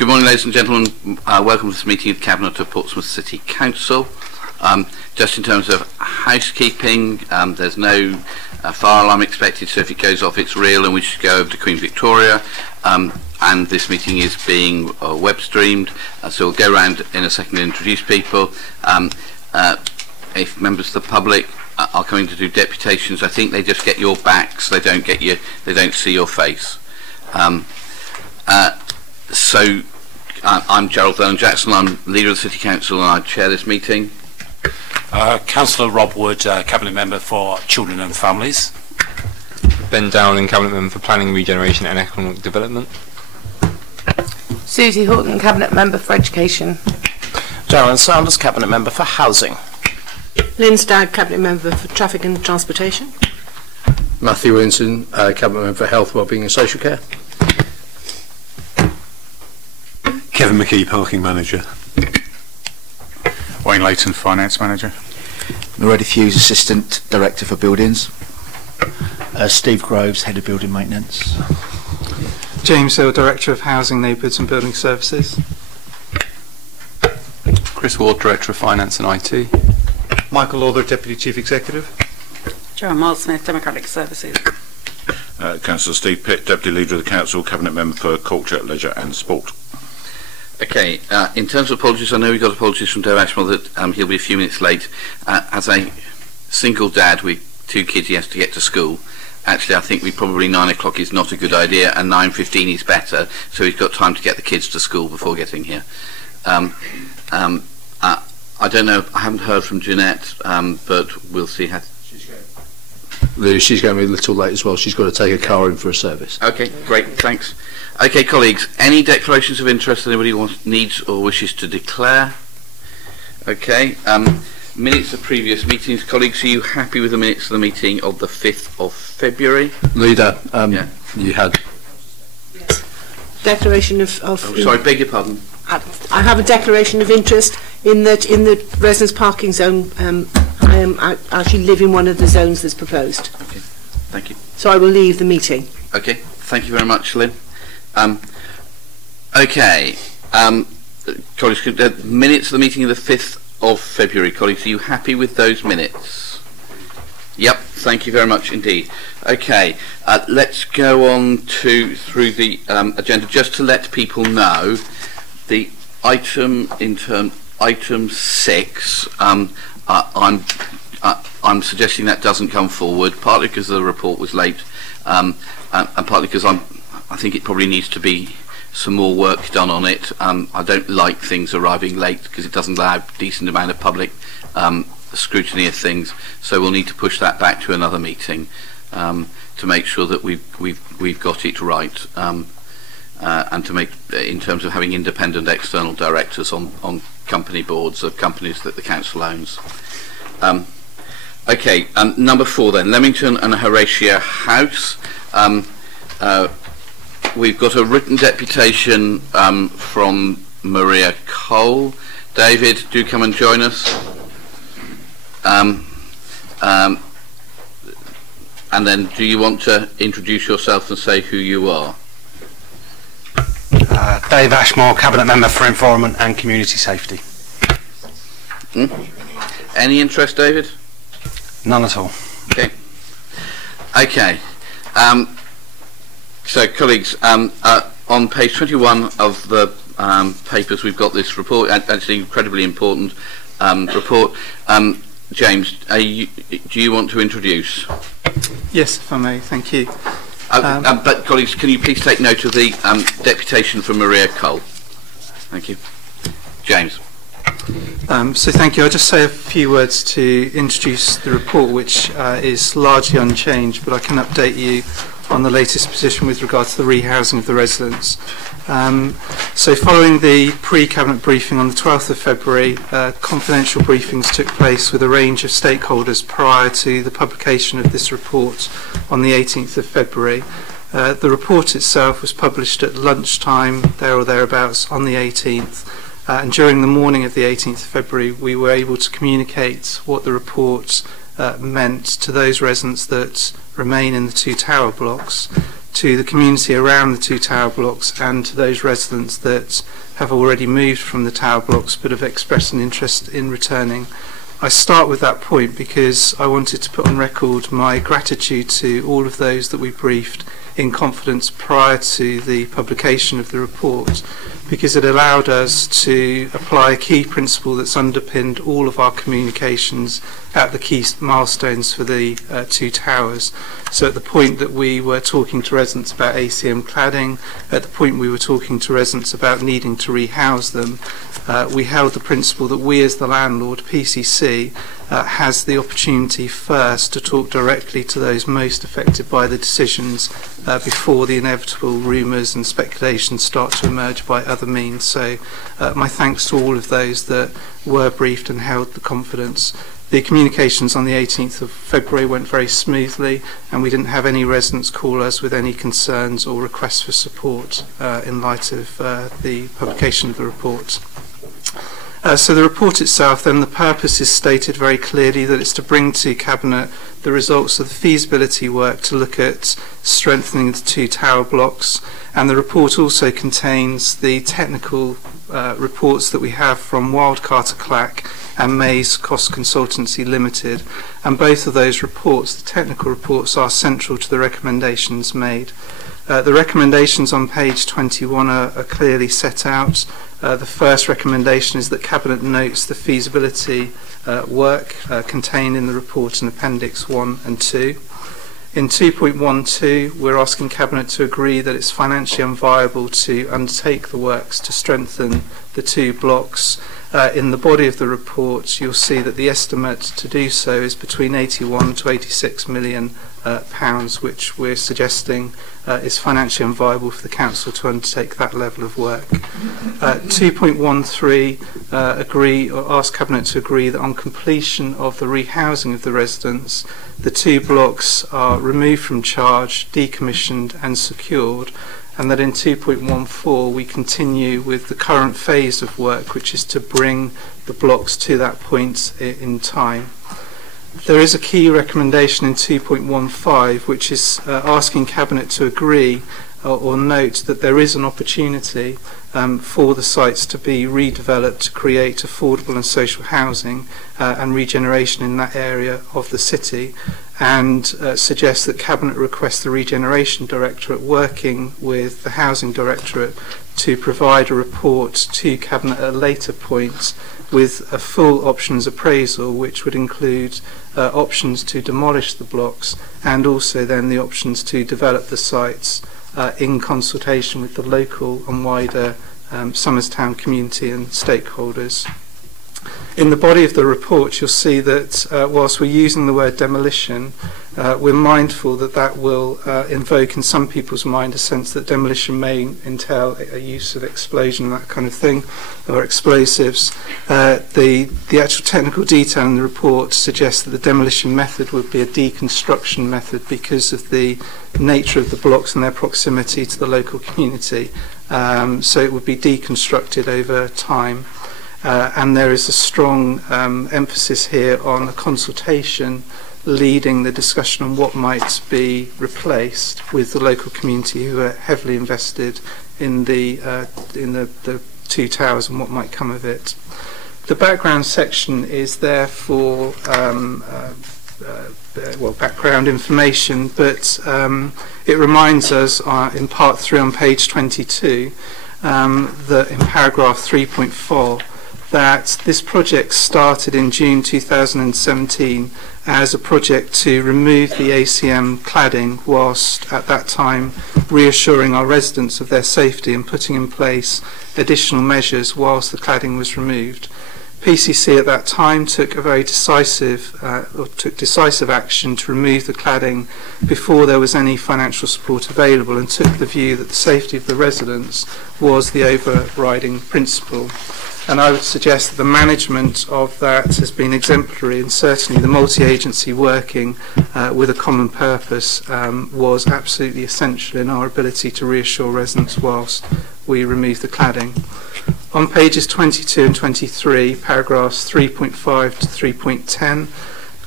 Good morning, ladies and gentlemen. Welcome to this meeting of Cabinet of Portsmouth City Council. Just in terms of housekeeping, there's no fire alarm expected, so if it goes off it's real and we should go over to Queen Victoria. And this meeting is being web streamed, so we'll go around in a second and introduce people. If members of the public are coming to do deputations, I think they just get your backs, they don't see your face. So I'm Gerald Vernon Jackson, I'm leader of the City Council and I chair this meeting. Councillor Rob Wood, Cabinet Member for Children and Families. Ben Dowling, Cabinet Member for Planning, Regeneration and Economic Development. Susie Horton, Cabinet Member for Education. Darren Sanders, Cabinet Member for Housing. Lynn Stagg, Cabinet Member for Traffic and Transportation. Matthew Winson, Cabinet Member for Health, Wellbeing and Social Care. Kevin McKee, Parking Manager. Wayne Layton, Finance Manager. Moretti Hughes, Assistant Director for Buildings. Steve Groves, Head of Building Maintenance. James Hill, Director of Housing, Neighbourhoods and Building Services. Chris Ward, Director of Finance and IT. Michael Lauder, Deputy Chief Executive. Joanne Miles Smith, Democratic Services. Councillor Steve Pitt, Deputy Leader of the Council, Cabinet Member for Culture, Leisure and Sport. Okay, in terms of apologies, I know we got apologies from Dave Ashmore that he'll be a few minutes late. As a single dad with 2 kids, he has to get to school. Actually, I think probably 9 o'clock is not a good idea, and 9:15 is better, so he's got time to get the kids to school before getting here. I don't know, I haven't heard from Jeanette, but we'll see how... She's going to be a little late as well. She's got to take her car in for a service. Okay, great, thanks. Okay, colleagues, any declarations of interest that anybody needs or wishes to declare? Okay, minutes of previous meetings. Colleagues, are you happy with the minutes of the meeting of the 5th of February? Leader, yeah. You had... Yes. Declaration of... sorry, beg your pardon. I have a declaration of interest in that in the residence parking zone. I actually live in one of the zones that's proposed. Okay, thank you. So I will leave the meeting. Okay, thank you very much, Lynn. Okay, colleagues, the minutes of the meeting of the 5th of February. Colleagues, are you happy with those minutes? Yep, thank you very much indeed. Okay, let's go on through the agenda. Just to let people know, the item 6, I'm suggesting that doesn't come forward, partly because the report was late, and partly because I think it probably needs to be some more work done on it. I don't like things arriving late because it doesn't allow a decent amount of public scrutiny of things. So we'll need to push that back to another meeting to make sure that we've got it right, and to make, in terms of having independent external directors on company boards of companies that the council owns. Okay, number 4 then, Leamington and Horatio House. We've got a written deputation from Maria Cole. David, do come and join us. And then do you want to introduce yourself and say who you are? Dave Ashmore, Cabinet Member for Environment and Community Safety. Any interest, David? None at all. Okay. Okay. So, colleagues, on page 21 of the papers, we've got this report, actually incredibly important report. James, do you want to introduce? Yes, if I may, thank you. But, colleagues, can you please take note of the deputation from Maria Cole? Thank you. James. So thank you. I'll just say a few words to introduce the report, which is largely unchanged, but I can update you on the latest position with regard to the rehousing of the residents. So following the pre-cabinet briefing on the 12th of February, confidential briefings took place with a range of stakeholders prior to the publication of this report on the 18th of February. The report itself was published at lunchtime, there or thereabouts, on the 18th. And during the morning of the 18th of February, we were able to communicate what the report meant to those residents that remain in the 2 tower blocks, to the community around the 2 tower blocks and to those residents that have already moved from the tower blocks but have expressed an interest in returning. I start with that point because I wanted to put on record my gratitude to all of those that we briefed in confidence prior to the publication of the report, because it allowed us to apply a key principle that's underpinned all of our communications at the key milestones for the 2 towers. So at the point that we were talking to residents about ACM cladding, at the point we were talking to residents about needing to rehouse them, we held the principle that we as the landlord, PCC, has the opportunity first to talk directly to those most affected by the decisions before the inevitable rumours and speculations start to emerge by other means. So my thanks to all of those that were briefed and held the confidence. The communications on the 18th of February went very smoothly, and we didn't have any residents call us with any concerns or requests for support in light of the publication of the report. So the report itself, then, the purpose is stated very clearly that it's to bring to Cabinet the results of the feasibility work to look at strengthening the 2 tower blocks, and the report also contains the technical reports that we have from Wildcarter Clack and Mays Cost Consultancy Limited, and both of those reports, the technical reports, are central to the recommendations made. The recommendations on page 21 are clearly set out. The first recommendation is that Cabinet notes the feasibility work contained in the report in Appendix 1 and 2. In 2.12, we're asking Cabinet to agree that it's financially unviable to undertake the works to strengthen the 2 blocks. In the body of the report, you'll see that the estimate to do so is between 81 to 86 million pounds, which we're suggesting is financially unviable for the council to undertake that level of work. 2.13 ask Cabinet to agree that on completion of the rehousing of the residents, the 2 blocks are removed from charge, decommissioned and secured, and that in 2.14 we continue with the current phase of work, which is to bring the blocks to that point in time. There is a key recommendation in 2.15 which is asking Cabinet to agree or note that there is an opportunity for the sites to be redeveloped to create affordable and social housing and regeneration in that area of the city, and suggests that Cabinet request the Regeneration Directorate working with the Housing Directorate to provide a report to Cabinet at a later point with a full options appraisal, which would include options to demolish the blocks and also then the options to develop the sites in consultation with the local and wider Somers Town community and stakeholders. In the body of the report, you'll see that whilst we're using the word demolition, we're mindful that that will invoke in some people's mind a sense that demolition may entail a use of explosion, that kind of thing, or explosives. The actual technical detail in the report suggests that the demolition method would be a deconstruction method because of the nature of the blocks and their proximity to the local community. So it would be deconstructed over time. And there is a strong emphasis here on a consultation leading the discussion on what might be replaced with the local community who are heavily invested in the 2 towers and what might come of it. The background section is there for background information, but it reminds us in part 3 on page 22 that in paragraph 3.4 that this project started in June 2017 as a project to remove the ACM cladding, whilst at that time reassuring our residents of their safety and putting in place additional measures whilst the cladding was removed. PCC at that time took a very decisive action to remove the cladding before there was any financial support available, and took the view that the safety of the residents was the overriding principle. And I would suggest that the management of that has been exemplary, and certainly the multi-agency working with a common purpose was absolutely essential in our ability to reassure residents whilst we remove the cladding. On pages 22 and 23, paragraphs 3.5 to 3.10,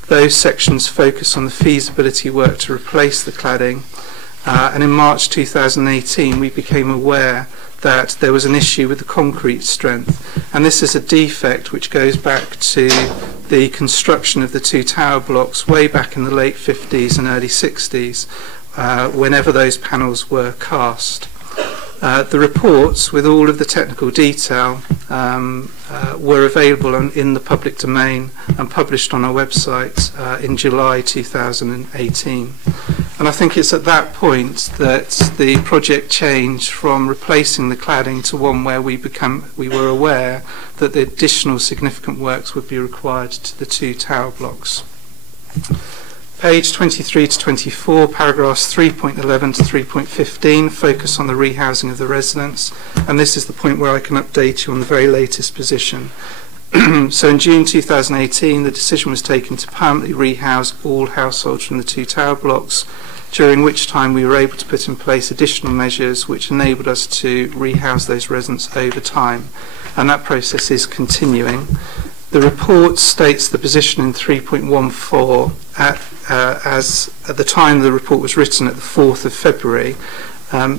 those sections focus on the feasibility work to replace the cladding. and in March 2018 we became aware that there was an issue with the concrete strength, and this is a defect which goes back to the construction of the two tower blocks way back in the late 50s and early 60s, whenever those panels were cast. The reports with all of the technical detail were available in the public domain and published on our website in July 2018. And I think it's at that point that the project changed from replacing the cladding to one where we were aware that the additional significant works would be required to the two tower blocks. Page 23 to 24, paragraphs 3.11 to 3.15 focus on the rehousing of the residents, and this is the point where I can update you on the very latest position. So in June 2018, the decision was taken to permanently rehouse all households from the two tower blocks, during which time we were able to put in place additional measures which enabled us to rehouse those residents over time, and that process is continuing. The report states the position in 3.14 as at the time the report was written at the 4th of February.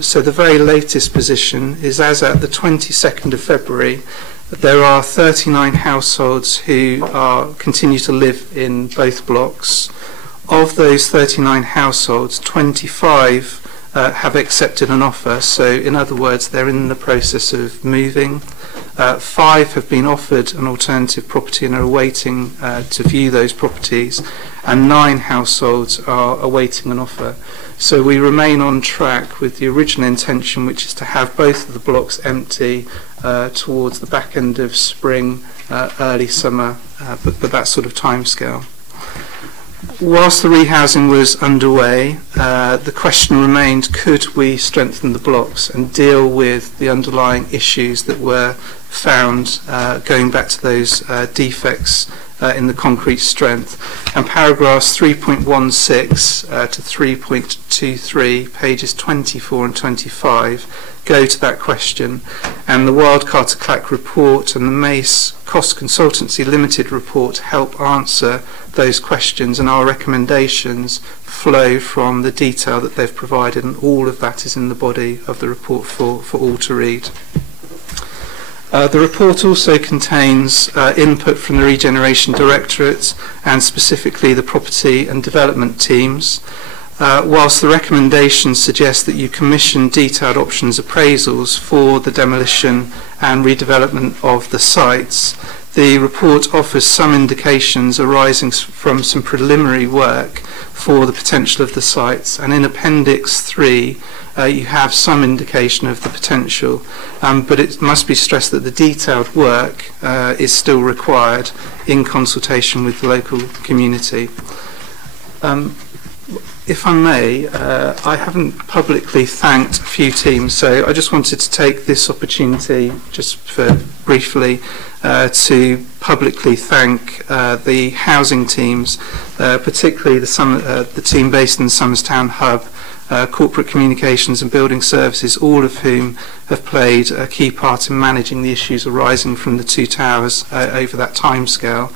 So the very latest position is as at the 22nd of February, there are 39 households who continue to live in both blocks. Of those 39 households, 25 have accepted an offer, so in other words they're in the process of moving. 5 have been offered an alternative property and are awaiting to view those properties, and 9 households are awaiting an offer. So we remain on track with the original intention, which is to have both of the blocks empty towards the back end of spring, early summer, but that sort of timescale. Whilst the rehousing was underway, the question remained, could we strengthen the blocks and deal with the underlying issues that were found going back to those defects in the concrete strength. And paragraphs 3.16 to 3.23, pages 24 and 25, go to that question, and the Wild Carter Clack report and the Mace Cost Consultancy Limited report help answer those questions, and our recommendations flow from the detail that they've provided, and all of that is in the body of the report for all to read. The report also contains input from the Regeneration Directorate and specifically the property and development teams. Whilst the recommendations suggest that you commission detailed options appraisals for the demolition and redevelopment of the sites, the report offers some indications arising from some preliminary work for the potential of the sites, and in Appendix 3 you have some indication of the potential, but it must be stressed that the detailed work is still required in consultation with the local community. If I may, I haven't publicly thanked a few teams, so I just wanted to take this opportunity, just for briefly, to publicly thank the housing teams, particularly the team based in the Somers Town Hub, corporate communications and building services, all of whom have played a key part in managing the issues arising from the two towers over that timescale.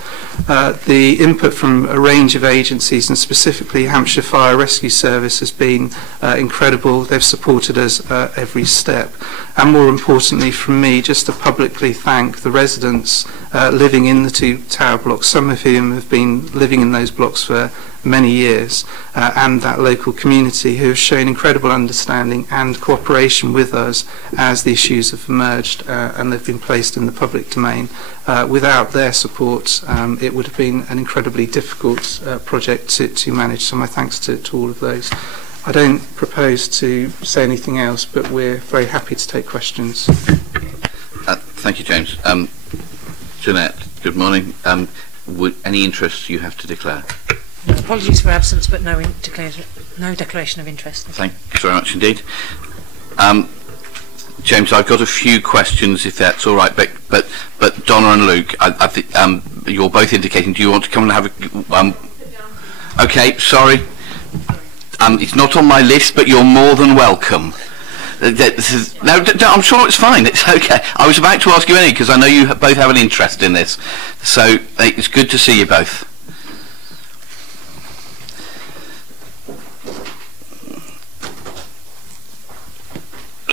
The input from a range of agencies, and specifically Hampshire Fire Rescue Service, has been incredible. They've supported us every step. And more importantly from me, just to publicly thank the residents living in the two tower blocks, some of whom have been living in those blocks for many years, and that local community who have shown incredible understanding and cooperation with us as the issues have emerged and they've been placed in the public domain. Without their support, it would have been an incredibly difficult project to manage, so my thanks to all of those. I don't propose to say anything else, but we're very happy to take questions. Thank you, James. Jeanette, good morning. Any interests you have to declare? Apologies for absence, but no declaration of interest. Thank you very much indeed. James, I've got a few questions, if that's all right. But Donna and Luke, I think you're both indicating. Do you want to come and have a? Okay, sorry. It's not on my list, but you're more than welcome. No, I'm sure it's fine. It's okay. I was about to ask you anyway because I know you both have an interest in this. So it's good to see you both.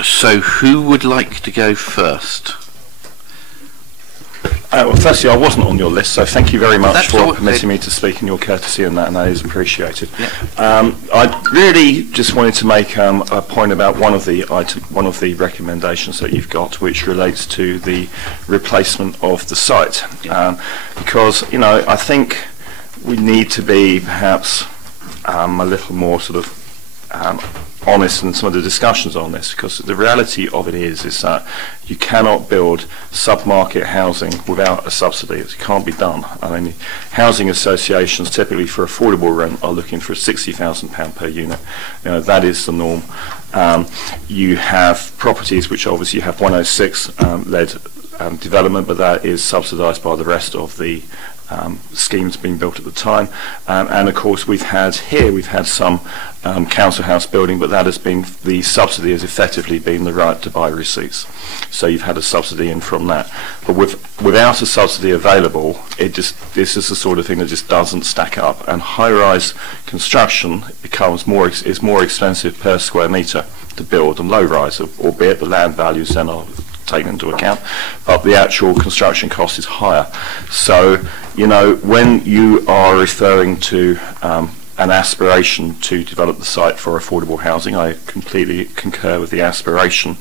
So who would like to go first? Well, firstly, I wasn't on your list, so thank you very much That's for all, permitting me to speak in your courtesy, and that is appreciated. Yeah. I really just wanted to make a point about one of the recommendations that you've got, which relates to the replacement of the site, because I think we need to be perhaps a little more sort of honest in some of the discussions on this, because the reality of it is that you cannot build sub-market housing without a subsidy. It can't be done. I mean, housing associations typically for affordable rent are looking for £60,000 per unit. That is the norm. You have properties which obviously have 106 led development, but that is subsidised by the rest of the schemes being built at the time, and of course we've had some council house building, but that has been, the subsidy has effectively been the right to buy receipts, so you've had a subsidy in from that. But without a subsidy available, this is the sort of thing that just doesn't stack up, and high-rise construction is more expensive per square metre to build than low-rise, albeit the land values then are taken into account, but the actual construction cost is higher. So, when you are referring to an aspiration to develop the site for affordable housing, I completely concur with the aspiration.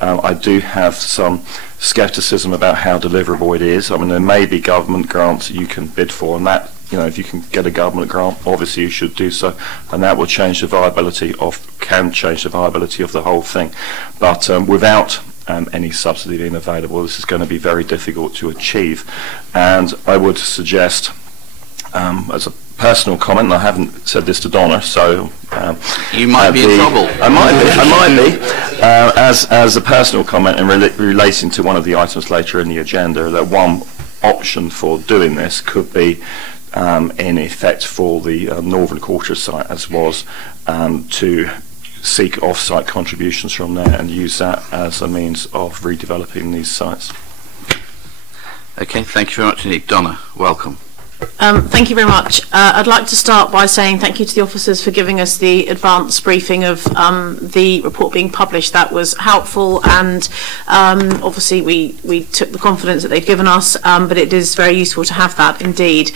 I do have some scepticism about how deliverable it is. I mean, there may be government grants you can bid for, and that, if you can get a government grant, obviously you should do so, and that will change the viability of the whole thing. But without any subsidy being available, this is going to be very difficult to achieve. And I would suggest, as a personal comment, and I haven't said this to Donna, so you might be in trouble. I might be. As a personal comment, and relating to one of the items later in the agenda, that one option for doing this could be, in effect, for the Northern Quarter site, as was, to seek off-site contributions from there and use that as a means of redeveloping these sites. Okay, thank you very much indeed. Donna, welcome. Thank you very much. I'd like to start by saying thank you to the officers for giving us the advance briefing of the report being published. That was helpful, and obviously we took the confidence that they'd given us, but it is very useful to have that indeed.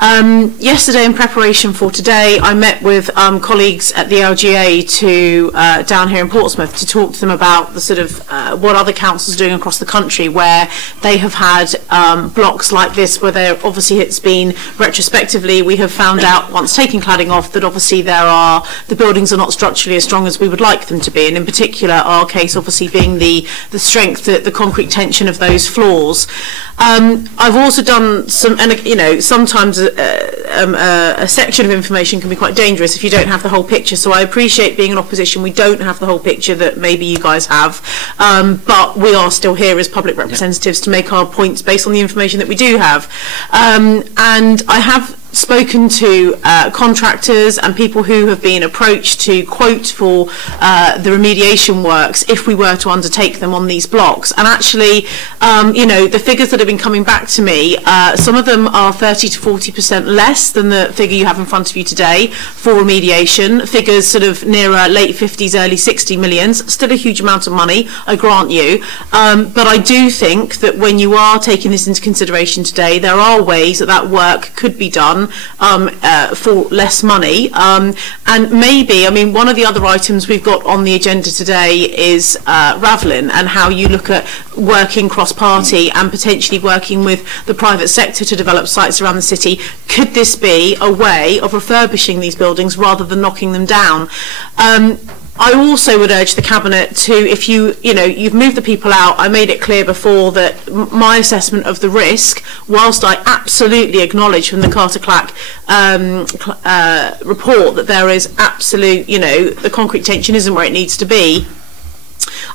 Yesterday, in preparation for today, I met with colleagues at the LGA down here in Portsmouth to talk to them about the sort of what other councils are doing across the country where they have had blocks like this, where obviously it's been retrospectively, we have found out once taking cladding off that obviously the buildings are not structurally as strong as we would like them to be, and in particular our case obviously being the strength, the concrete tension of those floors. I've also done some, and sometimes a section of information can be quite dangerous if you don't have the whole picture, so I appreciate being in opposition we don't have the whole picture that maybe you guys have, but we are still here as public representatives to make our points based on the information that we do have. And I have spoken to contractors and people who have been approached to quote for the remediation works if we were to undertake them on these blocks. And actually, the figures that have been coming back to me, some of them are 30 to 40% less than the figure you have in front of you today for remediation. Figures sort of nearer late 50s, early 60 millions. Still a huge amount of money, I grant you. But I do think that when you are taking this into consideration today, there are ways that work could be done for less money, and maybe, one of the other items we've got on the agenda today is Ravelin, and how you look at working cross-party and potentially working with the private sector to develop sites around the city. Could this be a way of refurbishing these buildings rather than knocking them down? I also would urge the Cabinet to, if you've moved the people out, I made it clear before that my assessment of the risk, whilst I absolutely acknowledge from the Carter-Clack report that there is absolute, the concrete tension isn't where it needs to be,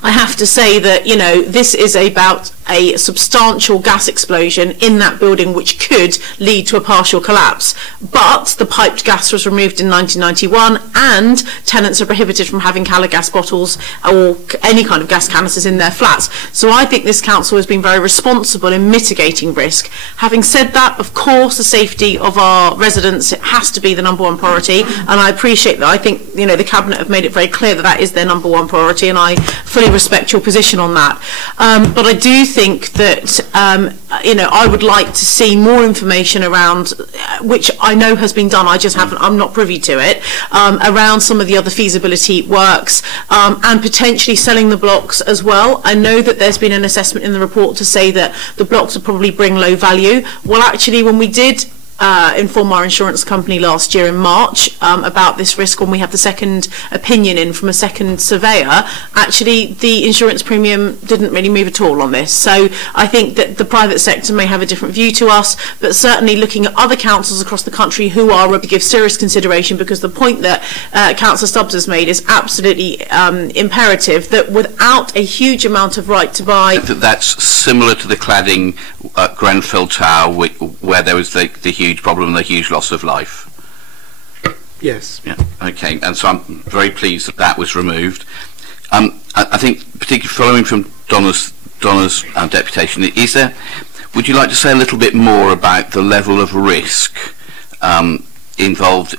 I have to say that, this is about a substantial gas explosion in that building which could lead to a partial collapse. But the piped gas was removed in 1991 and tenants are prohibited from having Calagas bottles or any kind of gas canisters in their flats. So I think this council has been very responsible in mitigating risk. Having said that, of course, the safety of our residents has to be the #1 priority, and I appreciate that. I think, the Cabinet have made it very clear that that is their #1 priority, and I fully fully respect your position on that. But I do think that, I would like to see more information around, which I know has been done, I'm not privy to it, around some of the other feasibility works, and potentially selling the blocks as well. I know that there's been an assessment in the report to say that the blocks would probably bring low value. Well, actually, when we did inform our insurance company last year in March about this risk, when we had the second opinion in from a second surveyor, actually the insurance premium didn't really move at all on this. So I think that the private sector may have a different view to us, but certainly looking at other councils across the country who are to give serious consideration, because the point that Councillor Stubbs has made is absolutely imperative, that without a huge amount of right to buy... That's similar to the cladding at Grenfell Tower, where there was the huge problem, the huge loss of life. Yes. Yeah. Okay. And so I'm very pleased that that was removed. I think, particularly following from Donna's deputation, would you like to say a little bit more about the level of risk involved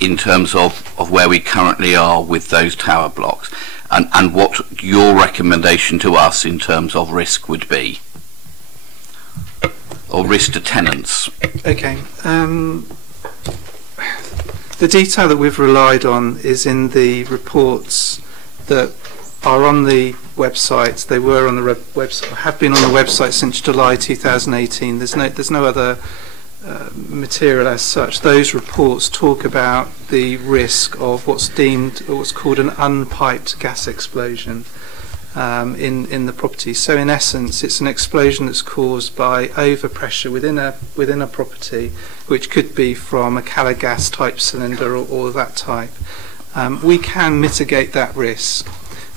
in terms of where we currently are with those tower blocks, and what your recommendation to us in terms of risk would be? Or risk to tenants? Okay. The detail that we've relied on is in the reports that are on the website. They were on the website, have been on the website since July 2018. There's no other material as such. Those reports talk about the risk of what's called an unpiped gas explosion in the property. So in essence, it's an explosion that's caused by overpressure within a property, which could be from a Calagas type cylinder or that type. We can mitigate that risk.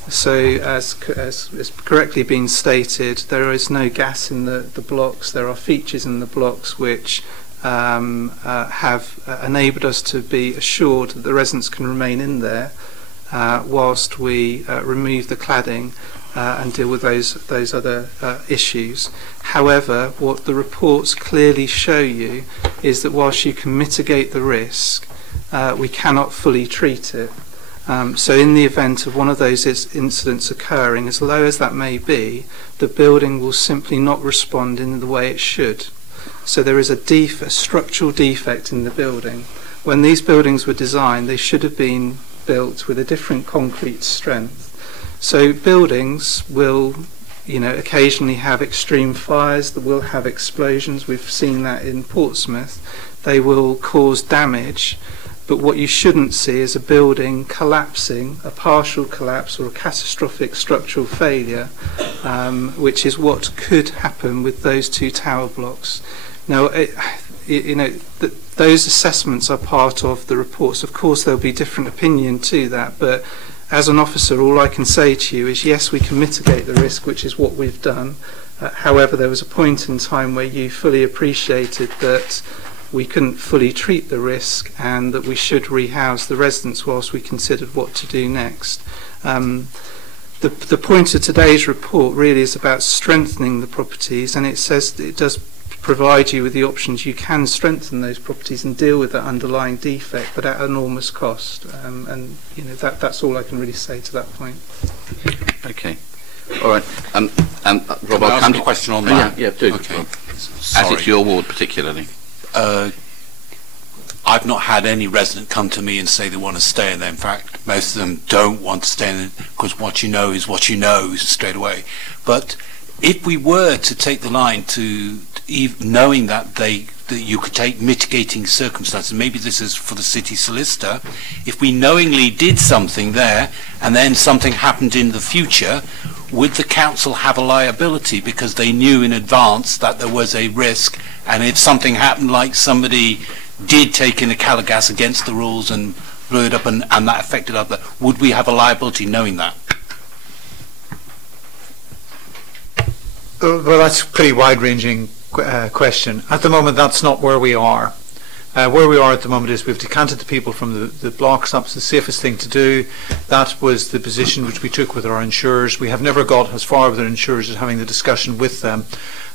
So as correctly been stated, there is no gas in the blocks. There are features in the blocks which have enabled us to be assured that the residents can remain in there whilst we remove the cladding and deal with those other issues. However, what the reports clearly show you is that whilst you can mitigate the risk, we cannot fully treat it. So in the event of one of those incidents occurring, as low as that may be, the building will simply not respond in the way it should. So there is a structural defect in the building. When these buildings were designed, they should have been built with a different concrete strength. So buildings will, occasionally have extreme fires, that will have explosions. We've seen that in Portsmouth. They will cause damage. But what you shouldn't see is a building collapsing, a partial collapse or a catastrophic structural failure, which is what could happen with those two tower blocks. Now, those assessments are part of the reports. Of course, there'll be different opinion to that, but as an officer, all I can say to you is, yes, we can mitigate the risk, which is what we've done. However, there was a point in time where you fully appreciated that we couldn't fully treat the risk and that we should rehouse the residents whilst we considered what to do next. The point of today's report really is about strengthening the properties, and it says it does provide you with the options. You can strengthen those properties and deal with that underlying defect, but at enormous cost. And that's all I can really say to that point. Okay. All right. Rob, I'll come to a question on that. Yeah, do. Okay. As it's your ward particularly. I've not had any resident come to me and say they want to stay in there. In fact, most of them don't want to stay in there because what you know is what you know straight away. But if we were to take the line to knowing that you could take mitigating circumstances, maybe this is for the city solicitor, if we knowingly did something there and then something happened in the future, would the council have a liability because they knew in advance that there was a risk, and if something happened, like somebody did take in a Calagas against the rules and blew it up and that affected other, would we have a liability knowing that? Well, that's a pretty wide-ranging question. At the moment, that's not where we are. Where we are at the moment is we've decanted the people from the blocks. That was the safest thing to do. That was the position which we took with our insurers. We have never got as far with our insurers as having the discussion with them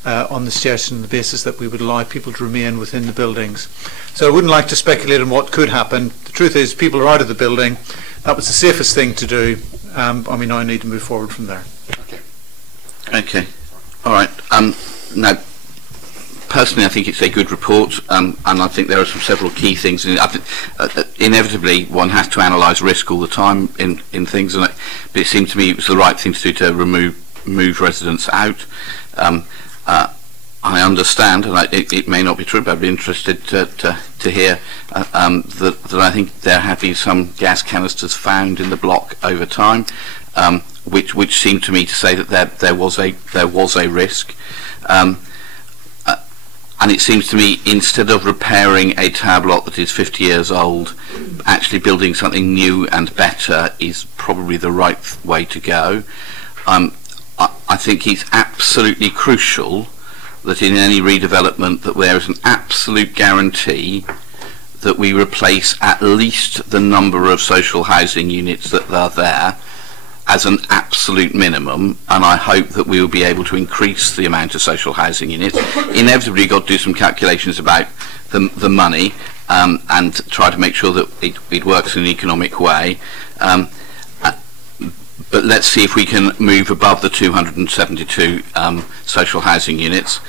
on the suggestion and the basis that we would allow people to remain within the buildings. So I wouldn't like to speculate on what could happen. The truth is people are out of the building. That was the safest thing to do. and I need to move forward from there. Okay. All right. Now, personally, I think it's a good report, and I think there are several key things. And inevitably, one has to analyse risk all the time in things, but it seemed to me it was the right thing to do to move residents out. I understand, and it may not be true, but I'd be interested to hear that I think there have been some gas canisters found in the block over time, which seemed to me to say that there was a risk. And it seems to me, instead of repairing a tower block that is 50 years old, actually building something new and better is probably the right way to go. I think it's absolutely crucial that in any redevelopment that there is an absolute guarantee that we replace at least the number of social housing units that are there as an absolute minimum, and I hope that we will be able to increase the amount of social housing units. Inevitably, you've got to do some calculations about the money and try to make sure that it works in an economic way. But let's see if we can move above the 272 social housing units.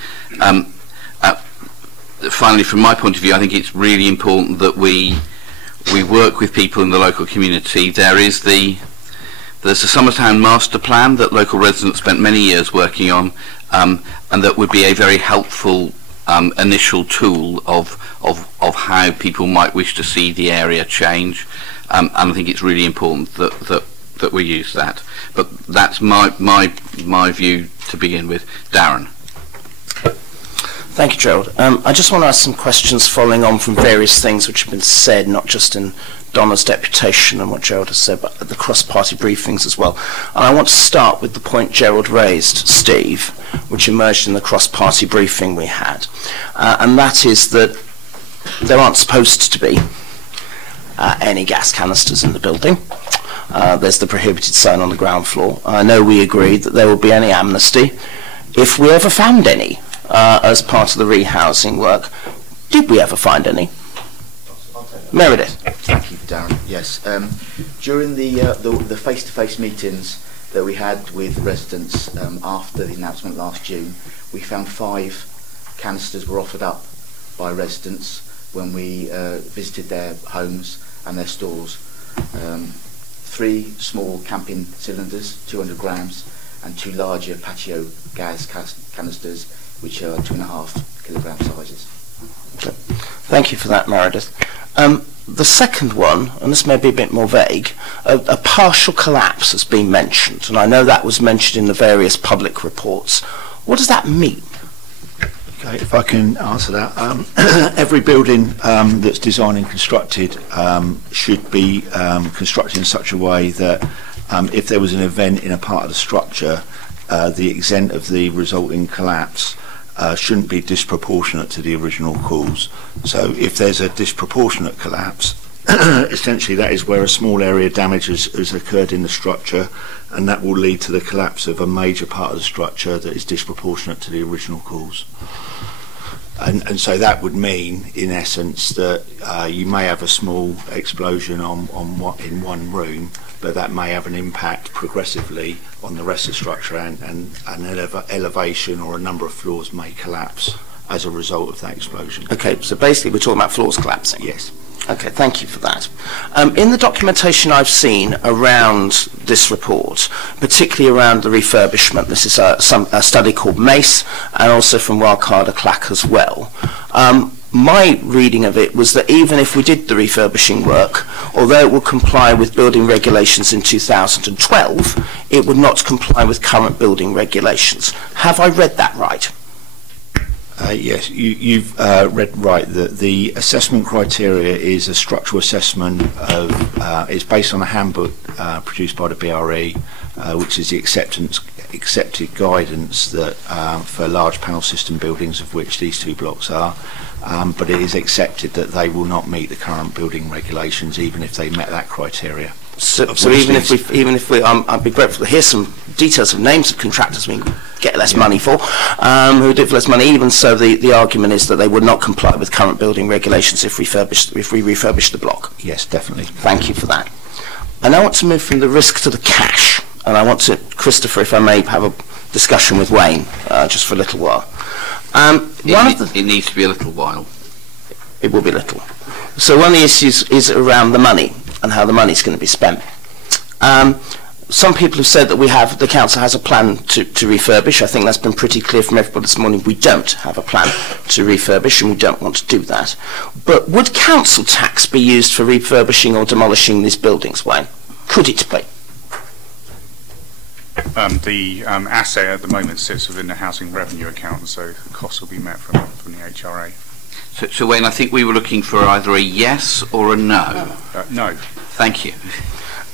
Finally, from my point of view, I think it's really important that we work with people in the local community. There's the Summertown Master Plan that local residents spent many years working on, and that would be a very helpful initial tool of how people might wish to see the area change. And I think it's really important that we use that. But that's my view to begin with. Darren. Thank you, Gerald. I just want to ask some questions following on from various things which have been said, not just in Donna's deputation and what Gerald has said, but at the cross-party briefings as well. And I want to start with the point Gerald raised, Steve, which emerged in the cross-party briefing we had. And that is that there aren't supposed to be any gas canisters in the building. There's the prohibited sign on the ground floor. I know we agreed that there will be any amnesty. If we ever found any as part of the rehousing work, did we ever find any? Meredith. Thank you, Darren. Yes. During the face-to-face meetings that we had with residents after the announcement last June, we found 5 canisters were offered up by residents when we visited their homes and their stores. 3 small camping cylinders, 200 grams, and 2 larger patio gas canisters, which are 2.5 kilogram sizes. Okay. Thank you for that, Meredith. The second one, and this may be a bit more vague, a partial collapse has been mentioned, and I know that was mentioned in the various public reports. What does that mean? Okay, if I can answer that. Every building that's designed and constructed should be constructed in such a way that if there was an event in a part of the structure, the extent of the resulting collapse shouldn't be disproportionate to the original cause. So if there's a disproportionate collapse, essentially that is where a small area of damage has occurred in the structure, and that will lead to the collapse of a major part of the structure that is disproportionate to the original cause. And so that would mean, in essence, that you may have a small explosion in one room, but that may have an impact progressively on the rest of the structure, and an elevation or a number of floors may collapse as a result of that explosion. Okay, so basically we're talking about floors collapsing. Yes. Okay, thank you for that. In the documentation I've seen around this report, particularly around the refurbishment, this is a study called MACE, and also from Wildcarder Clack as well. My reading of it was that even if we did the refurbishing work, although it would comply with building regulations in 2012, it would not comply with current building regulations. Have I read that right? Yes, you've read right. The assessment criteria is a structural assessment of, it's based on a handbook produced by the BRE, which is the accepted guidance that for large panel system buildings, of which these 2 blocks are, but it is accepted that they will not meet the current building regulations, even if they met that criteria. So even if we, I'd be grateful to hear some details of names of contractors we can get less money for, who do for less money. Even so, the argument is that they would not comply with current building regulations if we refurbish the block. Yes, definitely. Thank you for that. I now want to move from the risk to the cash, and I want to, Christopher, if I may, have a discussion with Wayne just for a little while. It needs to be a little while. It will be little. So one of the issues is around the money and how the money is going to be spent. Some people have said that the council has a plan to refurbish. I think that's been pretty clear from everybody this morning. We don't have a plan to refurbish, and we don't want to do that. But would council tax be used for refurbishing or demolishing these buildings, Wayne? Could it be? The asset at the moment sits within the housing revenue account, so the costs will be met from the HRA. So Wayne, I think we were looking for either a yes or a no. No. Thank you.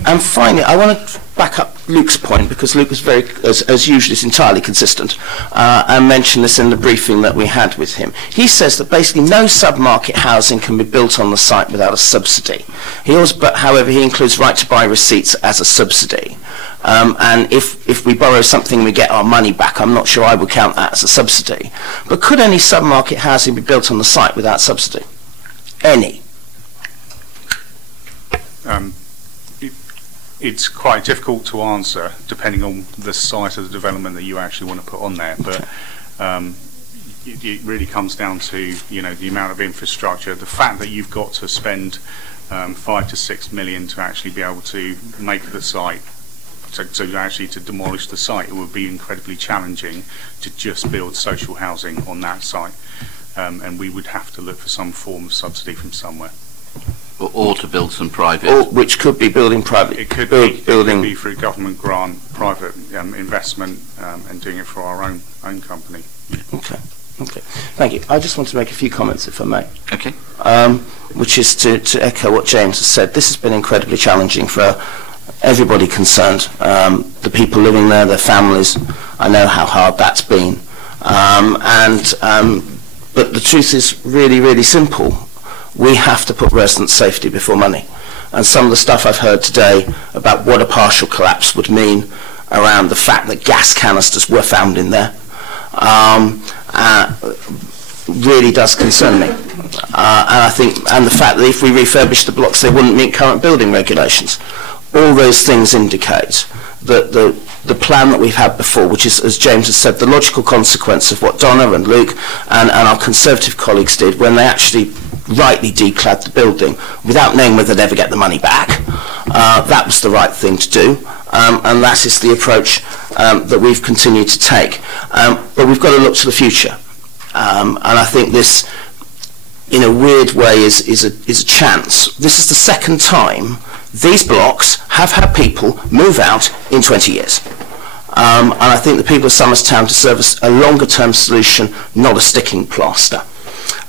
And finally, I want to back up Luke's point, because Luke was very, as usual, is entirely consistent, and mentioned this in the briefing that we had with him. He says that basically no sub-market housing can be built on the site without a subsidy. However, he includes right to buy receipts as a subsidy. And if we borrow something and we get our money back, I'm not sure I would count that as a subsidy. But could any sub-market housing be built on the site without subsidy? Any? It's quite difficult to answer, depending on the site of the development that you actually want to put on there. But it really comes down to the amount of infrastructure, the fact that you've got to spend 5 to 6 million to actually be able to make the site. To demolish the site, it would be incredibly challenging to just build social housing on that site, and we would have to look for some form of subsidy from somewhere. Or to build some private. Which could be building private. It could be through government grant, private investment, and doing it for our own company. Okay. Thank you. I just want to make a few comments, if I may. Okay. Which is to echo what James has said. This has been incredibly challenging for everybody concerned. The people living there, their families. I know how hard that's been. But the truth is really, really simple. We have to put resident safety before money. And some of the stuff I've heard today about what a partial collapse would mean around the fact that gas canisters were found in there really does concern me. And the fact that if we refurbish the blocks, they wouldn't meet current building regulations. All those things indicate that the plan that we've had before, which is, as James has said, the logical consequence of what Donna and Luke and our Conservative colleagues did when they actually rightly declared the building without knowing whether they'd ever get the money back. That was the right thing to do, and that is the approach that we've continued to take. But we've got to look to the future, and I think this, in a weird way, is a chance. This is the second time these blocks have had people move out in 20 years. And I think the people of Somerstown deserve a longer-term solution, not a sticking plaster.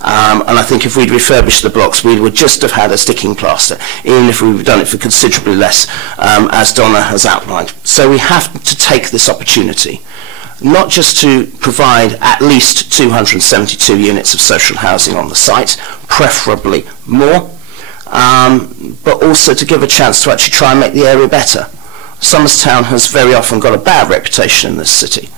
And I think if we'd refurbished the blocks, we would just have had a sticking plaster, even if we'd done it for considerably less, as Donna has outlined. So we have to take this opportunity, not just to provide at least 272 units of social housing on the site, preferably more, but also to give a chance to actually try and make the area better. Somerstown has very often got a bad reputation in this city.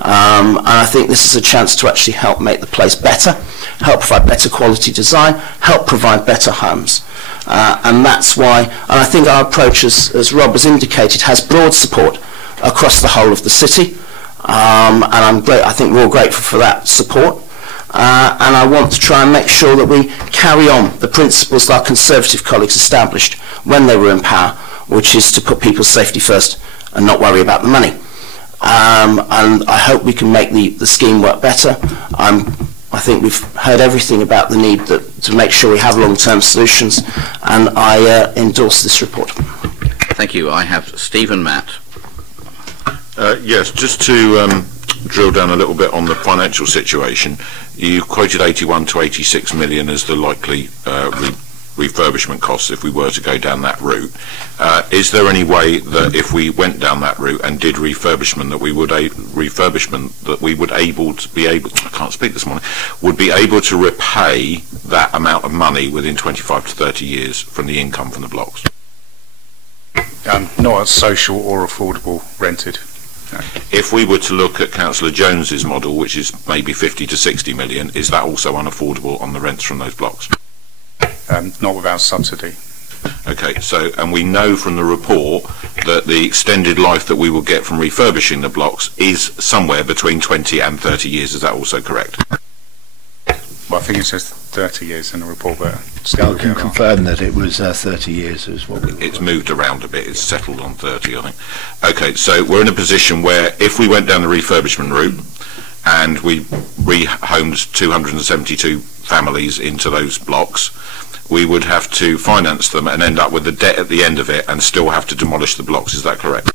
And I think this is a chance to actually help make the place better, help provide better quality design, help provide better homes. And that's why, and I think our approach, as Rob has indicated, has broad support across the whole of the city. And I think we're all grateful for that support. And I want to try and make sure that we carry on the principles that our Conservative colleagues established when they were in power, which is to put people's safety first and not worry about the money. And I hope we can make the scheme work better. I think we've heard everything about the need to make sure we have long-term solutions, and I endorse this report. Thank you. I have Steve and Matt. Yes, just to drill down a little bit on the financial situation. You quoted 81 to 86 million as the likely refurbishment costs if we were to go down that route. Is there any way that if we went down that route and did refurbishment that we would be able to repay that amount of money within 25 to 30 years from the income from the blocks? Not as social or affordable rented. No. If we were to look at Councillor Jones's model, which is maybe 50 to 60 million, is that also unaffordable on the rents from those blocks? Not without subsidy. Okay, so, and we know from the report that the extended life that we will get from refurbishing the blocks is somewhere between 20 and 30 years. Is that also correct? Well, I think it says 30 years in the report, but I can confirm that it was 30 years as well. It's moved around a bit. It's settled on 30, I think. Okay, so we're in a position where if we went down the refurbishment route and we rehomed 272 families into those blocks, we would have to finance them and end up with the debt at the end of it and still have to demolish the blocks. Is that correct?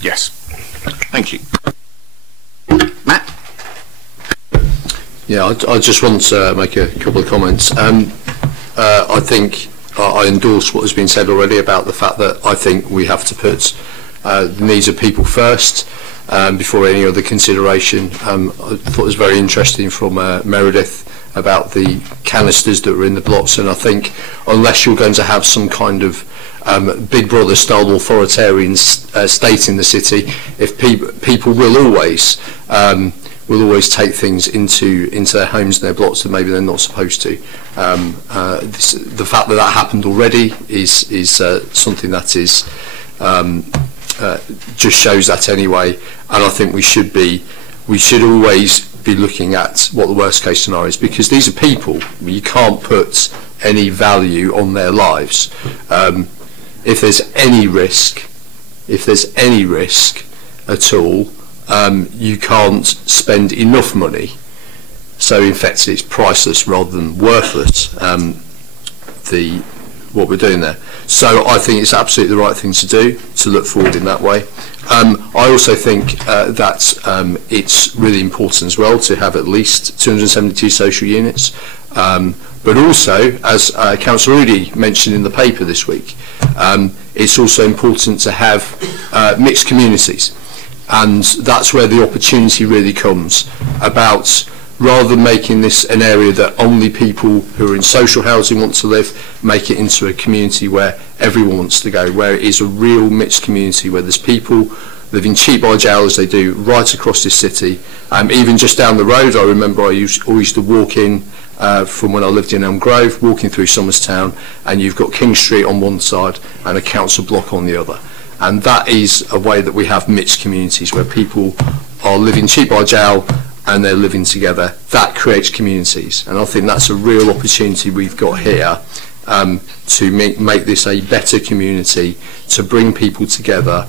Yes. Thank you. Matt? Yeah, I just want to make a couple of comments. I think I endorse what has been said already about the fact that I think we have to put the needs of people first before any other consideration. I thought it was very interesting from Meredith about the canisters that were in the blocks, and I think unless you're going to have some kind of Big Brother style authoritarian state in the city, if people will always take things into their homes and their blocks that maybe they're not supposed to. The fact that that happened already is something that is just shows that anyway, and I think we should always be looking at what the worst case scenario is, because these are people. You can't put any value on their lives. If there's any risk at all, you can't spend enough money, so in fact it's priceless rather than worthless, what we're doing there. So I think it's absolutely the right thing to do, to look forward in that way. I also think that it's really important as well to have at least 272 social units, but also, as Councillor Rudy mentioned in the paper this week, it's also important to have mixed communities. And that's where the opportunity really comes about, rather than making this an area that only people who are in social housing want to live, make it into a community where everyone wants to go, where it is a real mixed community, where there's people living cheap by jail as they do right across this city. Even just down the road, I remember I used to walk in from when I lived in Elm Grove, walking through Somers Town, and you've got King Street on one side and a council block on the other. And that is a way that we have mixed communities, where people are living cheap by jail and they're living together. That creates communities, and I think that's a real opportunity we've got here to make this a better community, to bring people together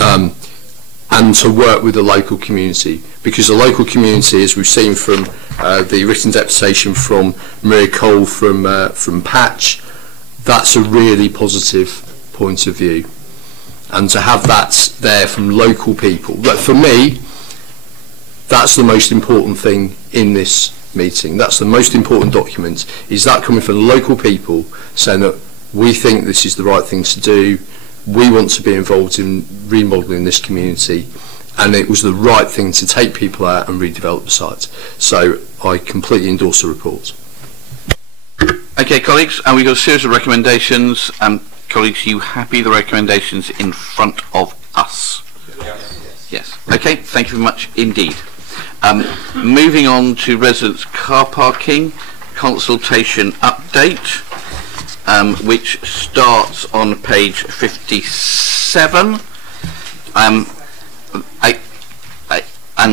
and to work with the local community, because the local community, as we've seen from the written deputation from Maria Cole from Patch, that's a really positive point of view. And to have that there from local people, but for me, that's the most important thing in this meeting. That's the most important document, is that coming from local people saying that we think this is the right thing to do, we want to be involved in remodelling this community, and it was the right thing to take people out and redevelop the site. So I completely endorse the report. Okay, colleagues, and we've got a series of recommendations. Colleagues, you happy the recommendations in front of us? Yes. Okay, thank you very much indeed. Moving on to residents' car parking consultation update, which starts on page 57. And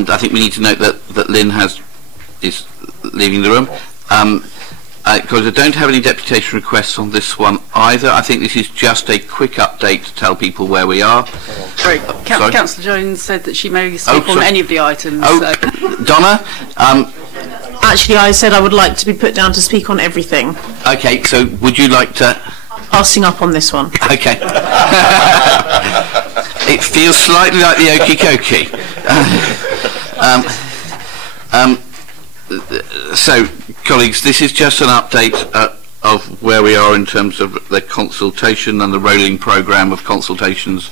I think we need to note that Lynn is leaving the room. Because I don't have any deputation requests on this one either. I think this is just a quick update to tell people where we are. Sorry, Councillor Jones said that she may speak on any of the items. Donna? Actually, I said I would like to be put down to speak on everything. Okay, so would you like to... Passing up on this one. Okay. It feels slightly like the Okie Kokie. So, colleagues, this is just an update of where we are in terms of the consultation and the rolling programme of consultations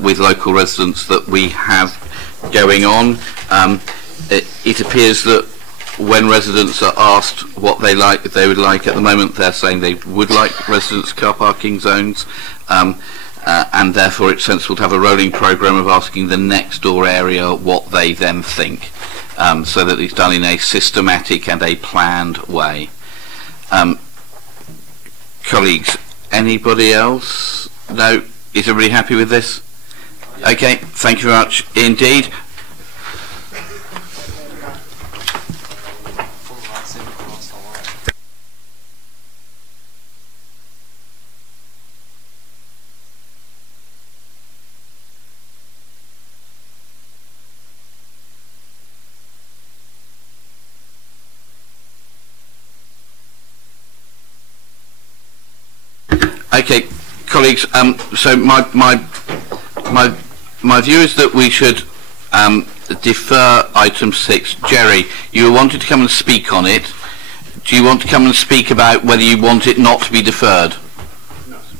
with local residents that we have going on. It appears that when residents are asked what they would like at the moment, they're saying they would like residents' car parking zones, and therefore it's sensible to have a rolling programme of asking the next door area what they then think. So that it's done in a systematic and a planned way. colleagues, anybody else? No? Is everybody happy with this? Okay, thank you very much indeed. Okay, colleagues. So my view is that we should defer item 6. Jerry, you wanted to come and speak on it. Do you want to come and speak about whether you want it not to be deferred?